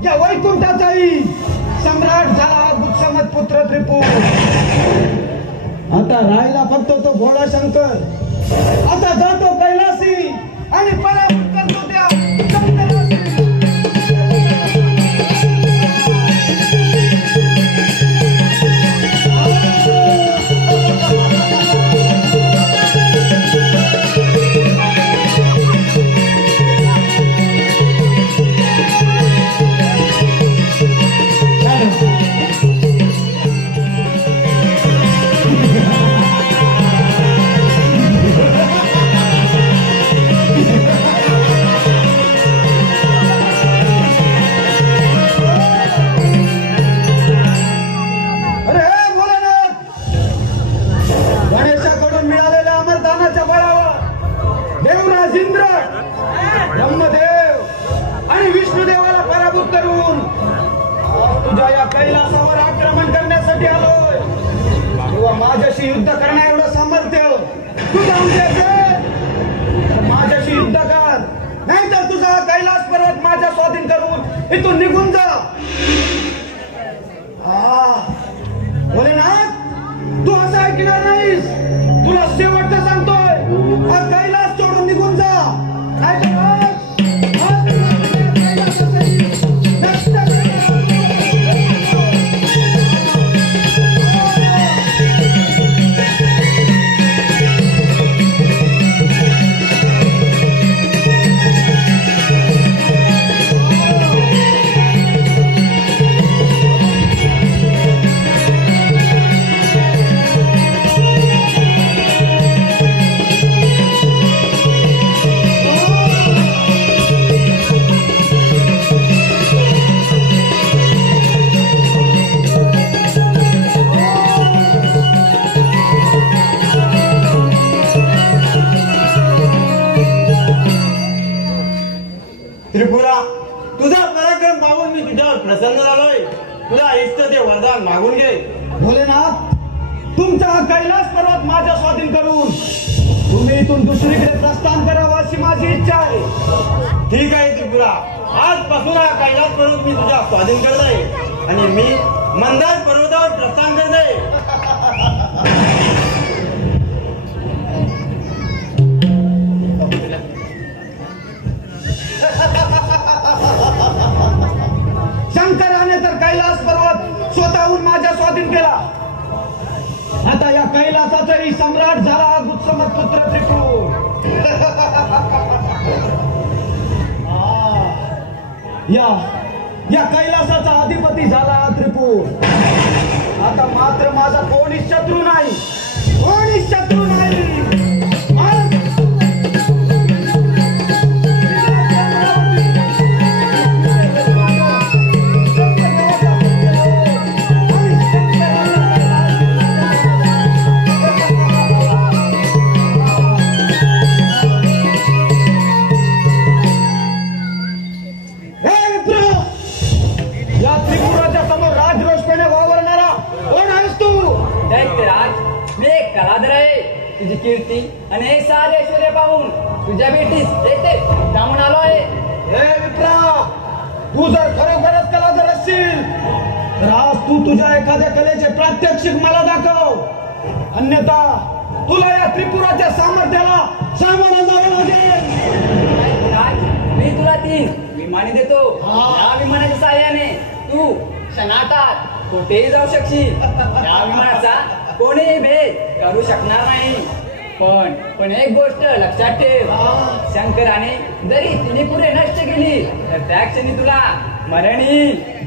या वैकुंठाचाही सम्राट झाला गुत्समत पुत्र त्रिपूर. आता राहिला फक्त तो भोळा शंकर. आता जातो कैलासी आणि पराभूत करतो त्या शंकरासी. ब्रह्मदेव आणि विष्णुदेवाला पराभूत करून तुझ्या या कैलासावर आक्रमण करण्यासाठी आलोय. किंवा माझ्याशी युद्ध करण्या एवढं सामर्थ्य तुझा माझ्याशी युद्ध कर, नाहीतर तुझा कैलास पर्वत माझ्या स्वाधीन करून इथून निघून जा. भोलेनाथ, तू असं ऐकणार नाहीस. तुला शेवटचं सांगतोय, हा कैलास सोडून निघून जा, नाहीतर त्रिपुरा, तुझा पराक्रम पाहून मी तुझ्यावर प्रसन्न झालोय. तुझा इष्ट ते वरदान मागून घे. भोलेनाथ, तुमचा हा कैलास पर्वत माझ्या स्वाधीन करून तुम्ही इथून दुसरीकडे प्रस्थान करावं अशी माझी इच्छा आहे. ठीक आहे त्रिपुरा, आजपासून हा कैलास पर्वत मी तुझ्या स्वाधीन करत आहे आणि मी मंदार पर्वतावर प्रस्थान करत आहे. शंकराने तर कैलास पर्वत स्वतःहून माझ्या स्वाधीन केला. आता या कैलासाचाही सम्राट झाला हा गुत्समत पुत्र त्रिपूर. या कैलासाचा अधिपती झाला हा त्रिपूर. आता मात्र माझा कोणीच शत्रू नाही, कोणीच शत्रू नाही. तुझी कीर्ती आणि हे सारे ऐश्वर्य पाहून तुझ्या भेटीस येते जाऊन आलो आहे. हे विप्रा, तू जर खरोखरच कलाधर असशील तर आज तू तुझ्या एखाद्या कलेचे प्रात्यक्षिक मला दाखव. अन्यथा तुला या त्रिपुराच्या सामर्थ्याला सामोरं जावं लागेल. मी तुला 3 विमाने देतो. या विमानाच्या साहाय्याने तू क्षणातात कुठेही जाऊ शकशील. या विमानाचा कोणीही भेद करू शकणार नाही. पण एक गोष्ट लक्षात ठेव, शंकराने जरी तिने पुढे नष्ट केली तर त्या क्षणी तुला मरण येईल.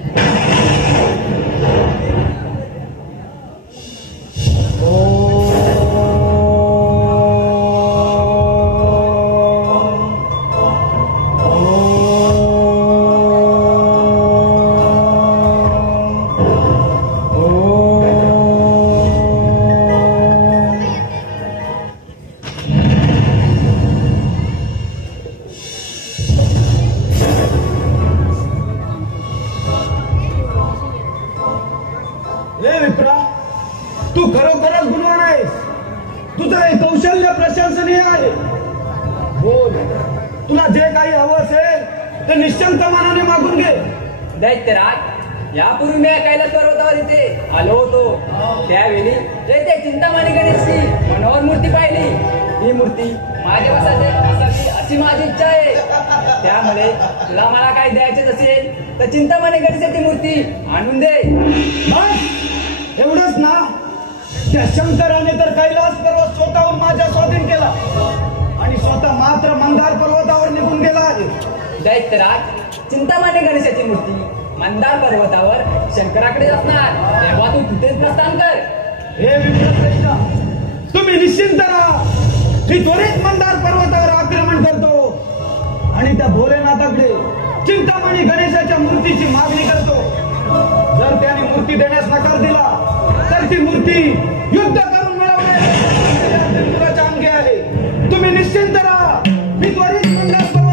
तू खरोखरच गुणवान आहेस. तुझं हे कौशल्य प्रशंसनीय आहे. बोल, तुला जे काही हवं असेल ते निश्चिंत मनाने मागून घे. दैत्यराज, यापूर्वी मी कैलास पर्वतावर इथे आलो होतो. त्यावेळी येथे चिंतामणी गणेशची मनोहर मूर्ती पाहिली. ही मूर्ती माझ्या वसाची असावी अशी माझी इच्छा आहे. त्यामुळे तुला मला काही द्यायचे असेल तर चिंतामणी गणेशाची मूर्ती आणून दे. एवढंच ना? त्या शंकराने तर कैलास पर्वत स्वतःहून माझ्या स्वाधीन केला आणि स्वतः मात्र मंदार पर्वतावर निघून गेला आहे. दैत्यराज, चिंतामणी गणेशाची मूर्ती मंदार पर्वतावर शंकराकडे असणार, तेव्हा तू तिथेच प्रस्थान कर. हे विप्र, तुम्ही निश्चिंत राहा. मी त्वरित मंदार पर्वतावर आक्रमण करतो आणि त्या भोलेनाथाकडे चिंतामणी गणेशाच्या मूर्तीची मागणी करतो. जर त्याने मूर्ती देण्यास नकार दिला तर ती मूर्ती युद्ध करून मिळवणे अंगी आहे. तुम्ही निश्चिंत राहा. मी त्वरित मंदार पर्वतावर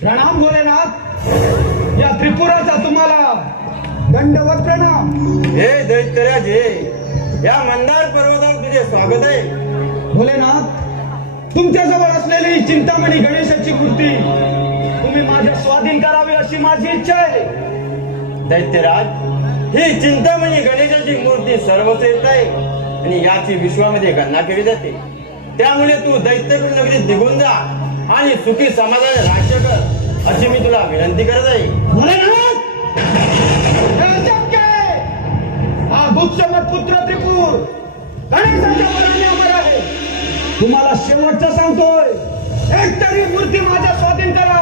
प्रणाम भोलेनाथ. या त्रिपुराचा तुम्हाला दंडवत प्रणाम. हे दैत्यराज, या मंदार पर्वतावर तुझे स्वागत आहे. भोलेनाथ, तुमच्याजवळ असलेली ही चिंतामणी गणेशाची मूर्ती तुम्ही माझ्या स्वाधीन करावी अशी माझी इच्छा आहे. दैत्यराज, ही चिंतामणी गणेशाची मूर्ती सर्वश्रेष्ठ आहे आणि याची विश्वामध्ये गणना केली जाते. त्यामुळे तू दैत्यकुल नगरीत निघून जा आणि सुखी समाधान राज्य कर अशी मी तुला विनंती करत आहे. भोलेनाथ, हे अशक्य आहे. हा गुत्समत पुत्र त्रिपूर गणेशाच्या वराने अमर आहे. तुम्हाला शेवटचं सांगतोय, एक तरी मूर्ती माझ्या स्वाधीन करा,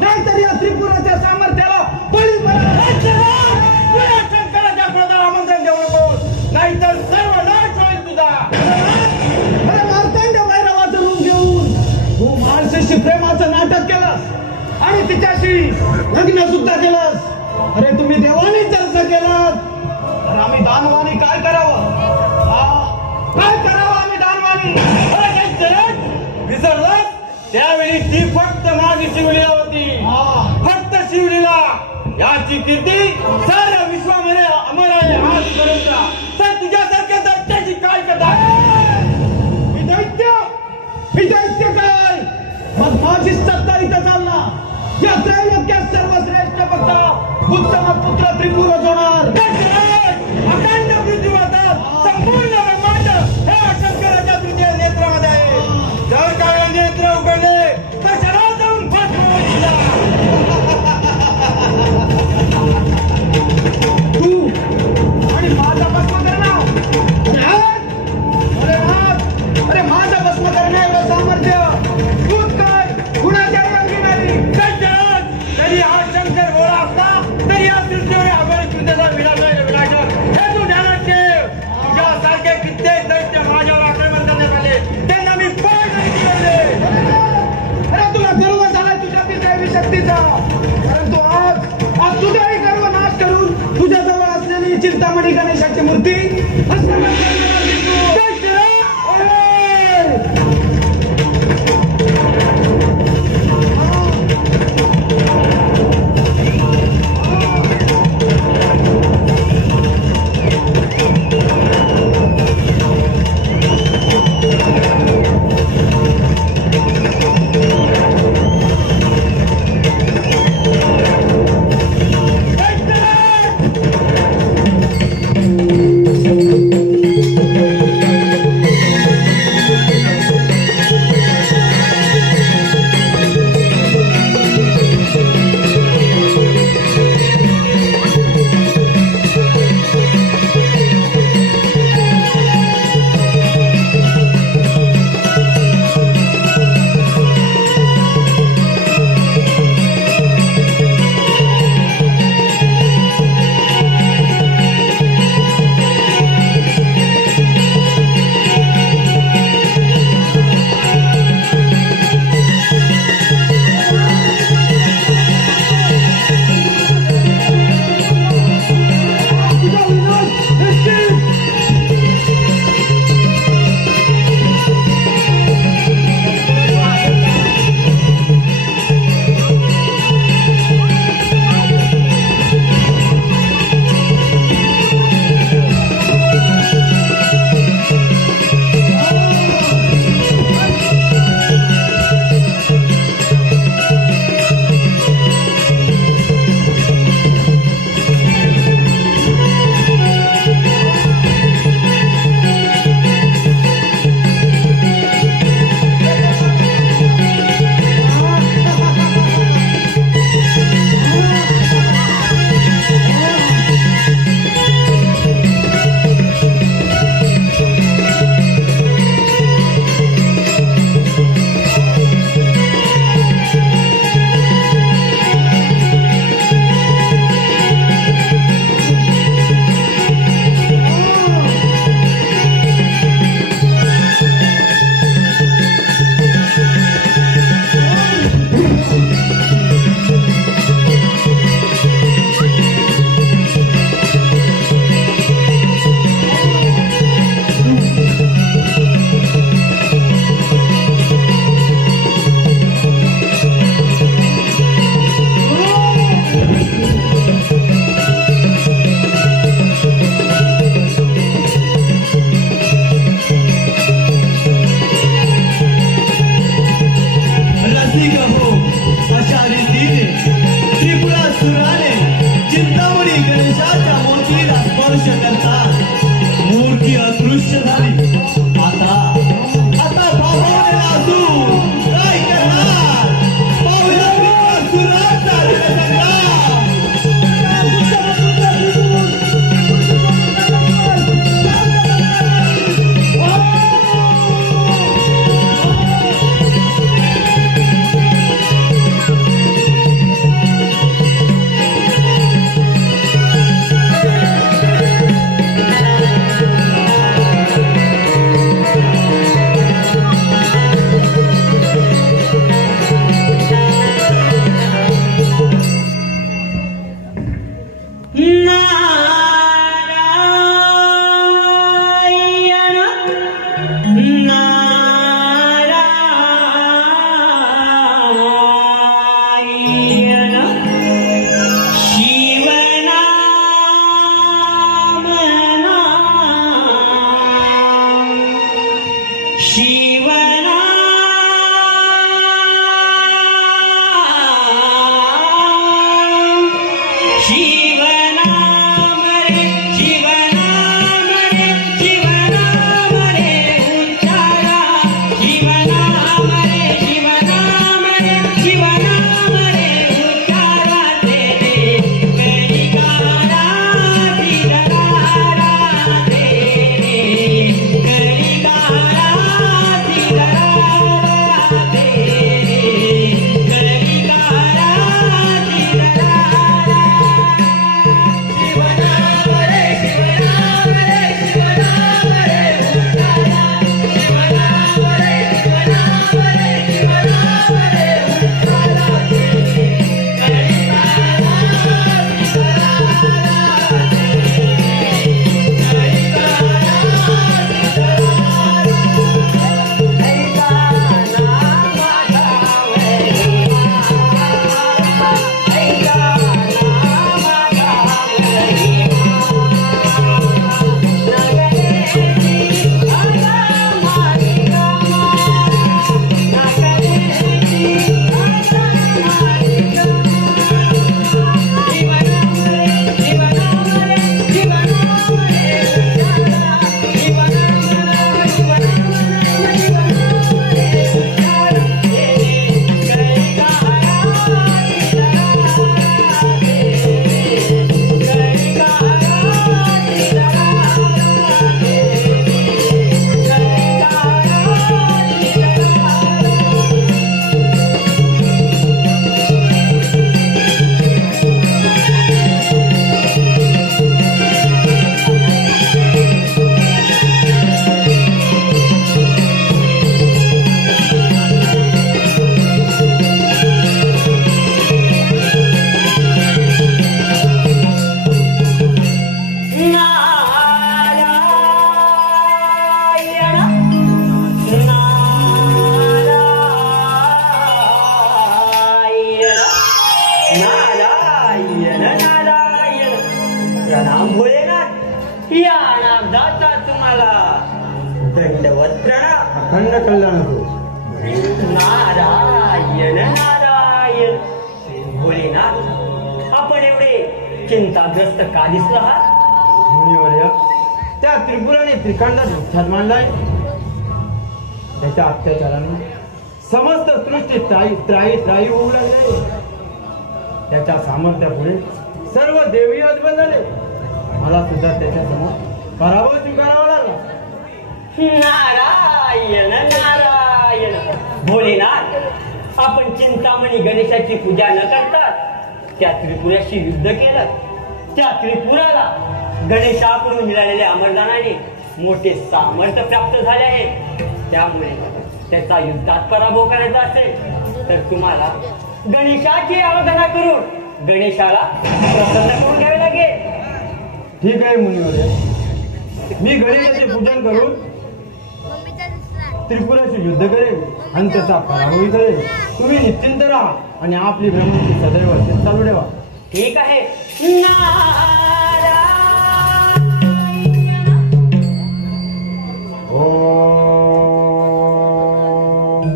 नाहीतर या त्रिपुराच्या सामर्थ्याला बळी पडा. शंकराच्या क्रोधाला आमंत्रण देऊ नकोस, नाहीतर सर्व नाश होईल तुझा. अरे मार्तंड भैरवाचं रूप घेऊन तू माणसाशी प्रेमाचं नाटक केलंस आणि तिच्याशी लग्न सुद्धा केलंस. अरे तुम्ही देवाने चर्चा केलात, तर आम्ही दानवानी काय करावं? काय करावं आम्ही दानवानी? विसरलास? त्यावेळी ती फक्त माझी शिवलीला होती, फक्त शिवलीला. याची कीर्ती साऱ्या विश्वामध्ये अमर आहे आजपर्यंत. तर तुझ्यासारख्या दैत्याची काय कथा? ही दैत्य काय? मग माझी सत्ता इथं चालला. या त्रैलोक्यात सर्वश्रेष्ठ फक्त उत्तम पुत्र त्रिपुर होणार. अखंड पृथ्वीवर संपूर्ण ब्रह्मांड हे शंकराच्या तृतीय नेत्रामध्ये आहे. जर काय नेत्र उघडले तर जरा जाऊन तू आणि माझा भस्म करणार. अरे माझा भस्म करणे एवढं सामर्थ्य तूच काय कुणाच्या अंगी नाही. तरी हा शंकर बोळा असता तरी या सृष्टीवर अभय कृत्याचा विनाशक हे तू ध्यानात ठेव. तुझ्यासारखे कित्येक दैत्य माझ्यावर आक्रमण करण्यात आले, त्यांना मी पाय नाही केले. अरे तुला गर्व झालाय तुझ्या दैवी शक्तीचा, परंतु आज तुझाही गर्व नाश करून तुझ्या जवळ असलेली चिंतामणी गणेशाची मूर्ती Thank you. या नामदाता तुम्हाला दंडवत प्रणाम. अखंड कल्याण हो. नारायण नारायण. भोलेनाथ, आपण एवढे चिंताग्रस्त का दिसला आहात? मुनिवर्य, त्या त्रिपुराने त्रिकांडात धोक्यात मांडलाय. त्याच्या अत्याचाराने समस्त सृष्टी त्राई होऊ लागले. त्याच्या सामर्थ्यापुढे सर्व देवी अद्भुत झाले. मला सुद्धा त्याच्या समोर पराभव स्वीकारावा लागला. नारायण नारायण. भोलेनाथ, आपण चिंतामणी गणेशाची पूजा न करता त्या त्रिपुराशी युद्ध केलं. त्या त्रिपुराला गणेशाकडून मिळालेल्या अमरदानाने मोठे सामर्थ्य प्राप्त झाले आहे. त्यामुळे त्याचा युद्धात पराभव करायचा असेल तर तुम्हाला गणेशाची आराधना करून गणेशाला प्रसन्न करून घ्यावे लागेल. ठीक आहे मुनिवर्य, मी गणेशाचे पूजन करून त्रिपुराशी युद्ध करेल आणि त्याचा पराभव करेल. तुम्ही निश्चिंत राहा आणि आपली ब्रह्मची सदैव चालू ठेवा. ठीक आहे. ओम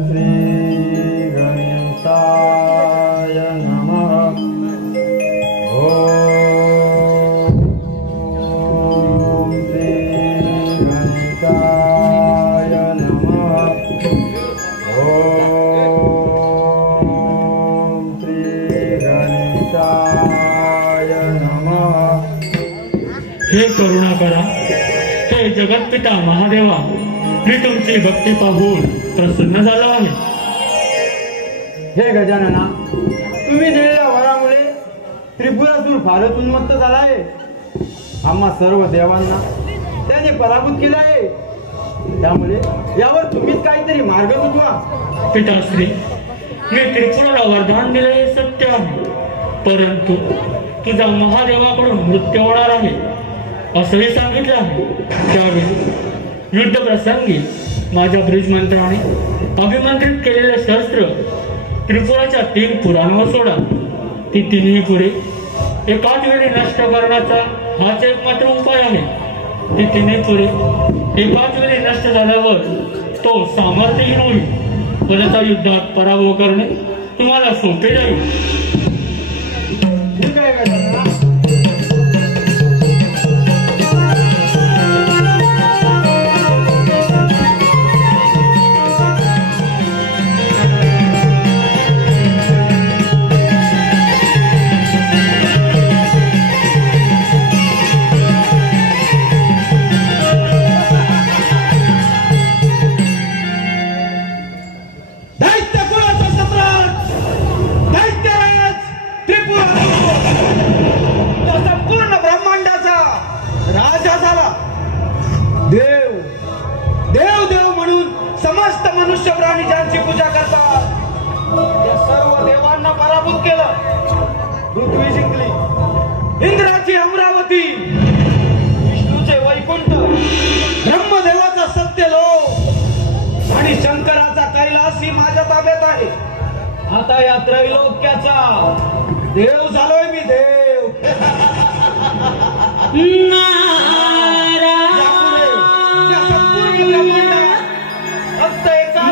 श्री गणेशाय नमः. ओम श्री गणेशाय नमः. ओम श्री गणेशाय नमः. हे करुणाकरा, हे जगतपिता महादेवा, मी तुमची भक्ती पाहून प्रसन्न झालो आहे. हे गजानना, तुम्ही दिलेल्या वरामुळे त्रिपुरासूर फारच उन्मत्त झाला आहे. आम्हा सर्व देवांना त्याने पराभूत केला आहे. त्यामुळे यावर तुम्हीच काहीतरी मार्ग सुचवा. पिताश्री, मी त्रिपुराला वरदान दिले हे सत्य आहे, परंतु तुझा महादेवाकडून मृत्यू होणार आहे असंही सांगितलं आहे. त्यावेळी युद्ध प्रसंगी माझ्या ब्रिज मंत्राने अभिमंत्रित केलेले शस्त्र त्रिपुराच्या 3 पुरांवर सोडा. ती तिन्ही पुरे एकाच वेळी नष्ट करण्याचा हाच एकमात्र उपाय आहे. ती तिन्ही पुरे एकाच वेळी नष्ट झाल्यावर तो सामर्थ्यहीन होईल, पण त्या युद्धात पराभव करणे तुम्हाला सोपे जाईल. ठीक आहे गजानना. देव देव देव म्हणून समस्त मनुष्य प्राणी ज्यांची पूजा करतात, त्या सर्व देवांना पराभूत केलं. पृथ्वी जिंकली, इंद्राची अमरावती, विष्णूचे वैकुंठ, ब्रह्मदेवाचा सत्यलोक आणि शंकराचा कैलास ही माझ्या ताब्यात आहे. आता या त्रैलोक्याचा देव झालोय मी, देव. फक्त एका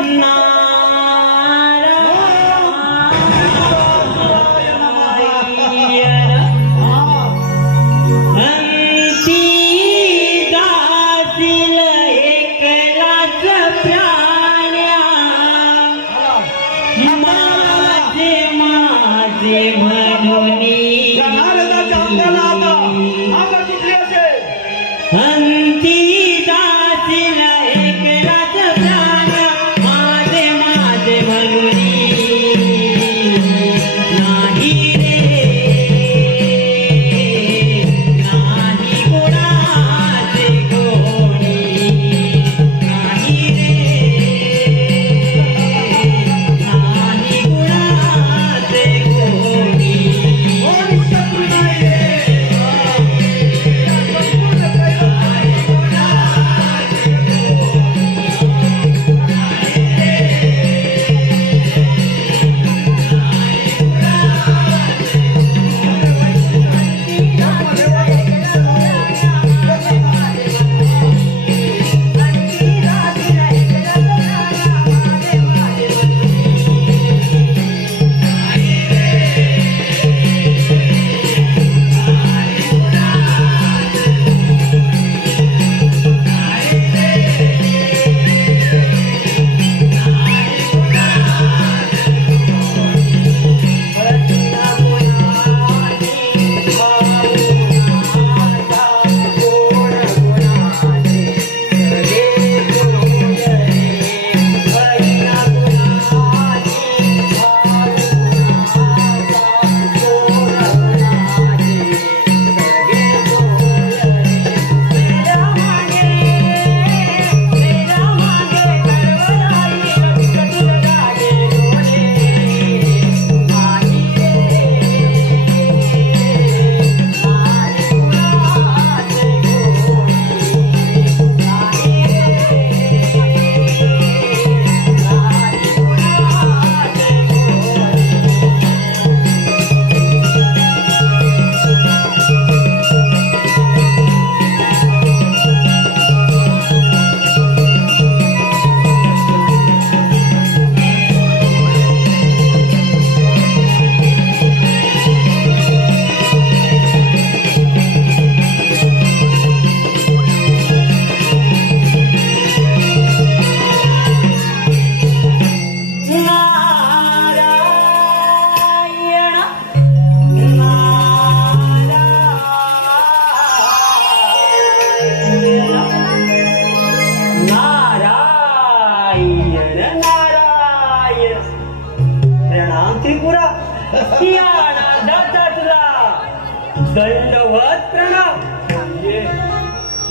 दंडवत प्रणाम.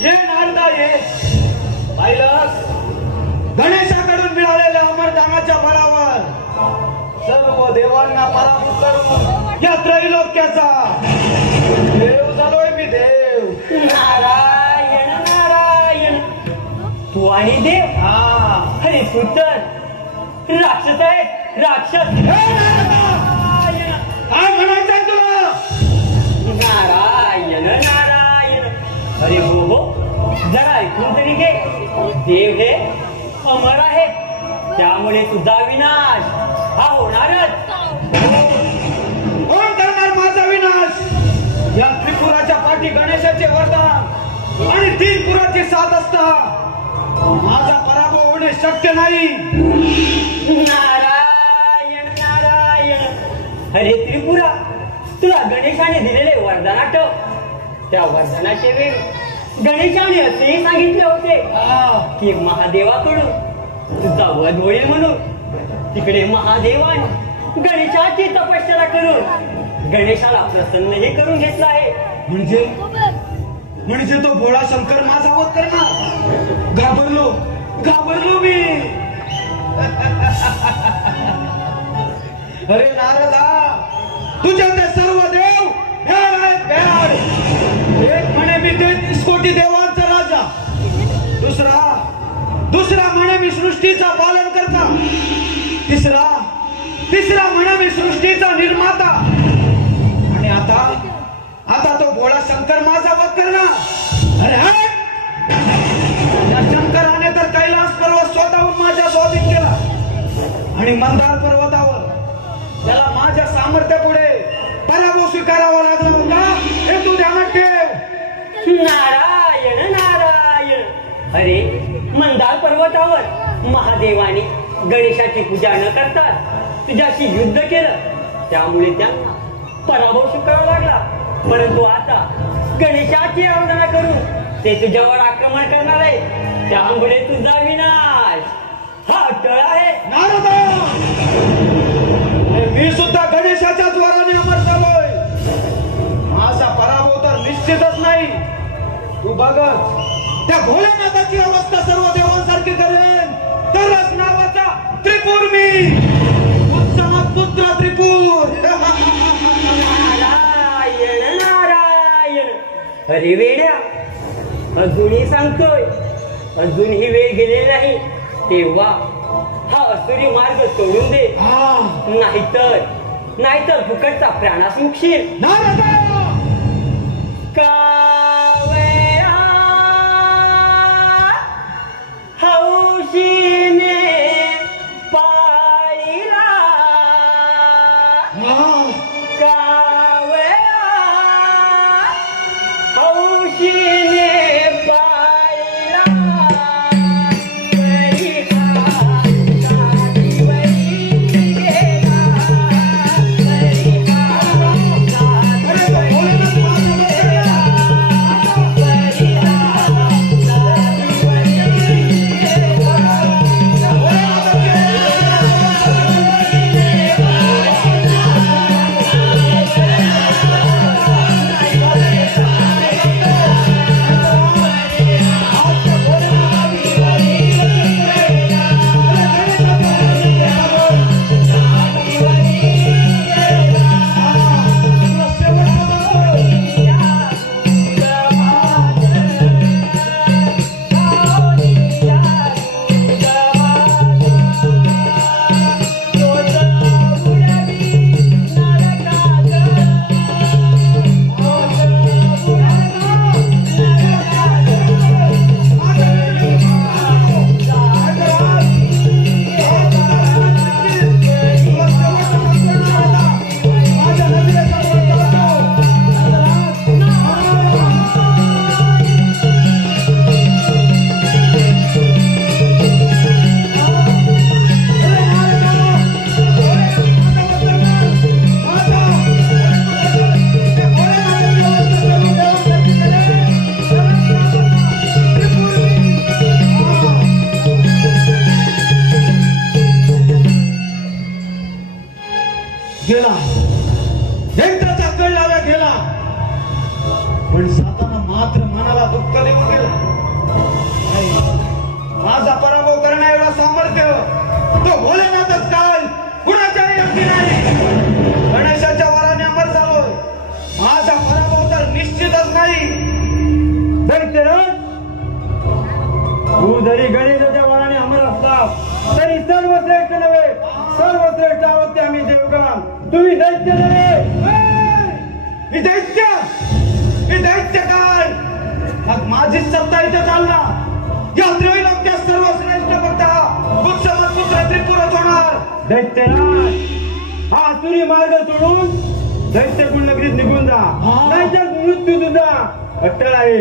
ये नारदा ये. पाहिलंस, गणेशाकडून मिळालेल्या अमरदानाच्या बळावर सर्व देवांना पराभूत करून या त्रैलोक्याचा देव झालोय मी, देव. नारायण नारायण. तू आणि देव? हा. अरे सुंदर राक्षस आहे, राक्षस. काय म्हणायचंय तुला? नारायण नारायण. अरे हो हो, जरा ऐकून तरी घे. देव हे अमर आहे, त्यामुळे तुझा विनाश हा होणारच. कोण करणार माझा विनाश? या त्रिपुराच्या पाठी गणेशाचे वरदान आणि 3 पुराची साथ असता माझा पराभव होणे शक्य नाही. नारायण नारायण. अरे त्रिपुरा, तुला गणेशाने दिलेले वरदान आठव. त्या वरदानाचे वेळी गणेशाने असेही सांगितले होते की महादेवाकडून तुझा वध होईल म्हणून. तिकडे महादेवाने गणेशाची तपश्चर्या करून गणेशाला प्रसन्नही करून घेतला आहे. म्हणजे तो भोळा शंकर माझा वध करणार? घाबरलो मी. अरे नारदा, तुझे ते सर्व देव भ्याड आहेत, भ्याड. एक म्हणे मी 33 कोटी देवांचा राजा, दुसरा म्हणे मी सृष्टीचा पालन करता, तिसरा म्हणे मी सृष्टीचा निर्माता, आणि आता तो भोळा शंकर माझा वध करणार. अरे या शंकराने तर कैलास पर्वत स्वतःहून माझ्या स्वाधीन केला आणि मंदार पर्वतावर त्याला माझ्या सामर्थ्य पुढे पराभव स्वीकारावा लागला होता, हे तू ध्यानात ठेव. नारायण नारायण. अरे मंदार पर्वतावर महादेवाने गणेशाची पूजा न करता तुझ्याशी युद्ध केलं, त्यामुळे त्यांना पराभव स्वीकारावा लागला. परंतु आता गणेशाची आराधना करून ते तुझ्यावर आक्रमण करणार आहे, त्यामुळे तुझा विनाश हा अटळ आहे. नारदा, मी सुद्धा गणेशाच्या द्वाराने अमर झालोय. माझा पराभव तर निश्चितच नाही. तू बघच, त्या भोलेनाथाची अवस्था सर्व देवांसारखी करेन तरच नावाचा त्रिपुर मी. पुत्र त्रिपुर. नारायण नारायण. अरे वेड्या, अजूनही सांगतोय, अजूनही वेळ गेलेली नाही. तेव्हा हा असुरी मार्ग सोडून दे, नाहीतर फुकटचा प्राणास मुक्षील. कावया हौशीने पाळीला, कावया हौशीने पाळीला. गेला, यंत्राचा कळ लाव्या गेला, पण साताना मात्र मनाला दुःख देऊन गेला. माझा पराभव करण्या एवढा सामर्थ्य तो भोलेनाथच काय कुणाच्याही अगदी नाही. गणेशाच्या वराने अमर झालोय. माझा पराभव तर निश्चितच नाही. तू जरी गणेशाच्या वराने अमर असला तरी सर्वश्रेष्ठ नव्हे, सर्वश्रेष्ठ आहोत ते आम्ही देवगण. तुम्ही दैत्य नव्हे. मी दैत्य काय? मग माझी सत्ता इथे चालणार. या त्रैलोक्यात सर्वश्रेष्ठ फक्त दैत्यराज हा आसुरी मार्ग सोडून दैत्यकुंड नगरीत निघून जा, नाहीतर मृत्यू तुझा अट्टळ आहे.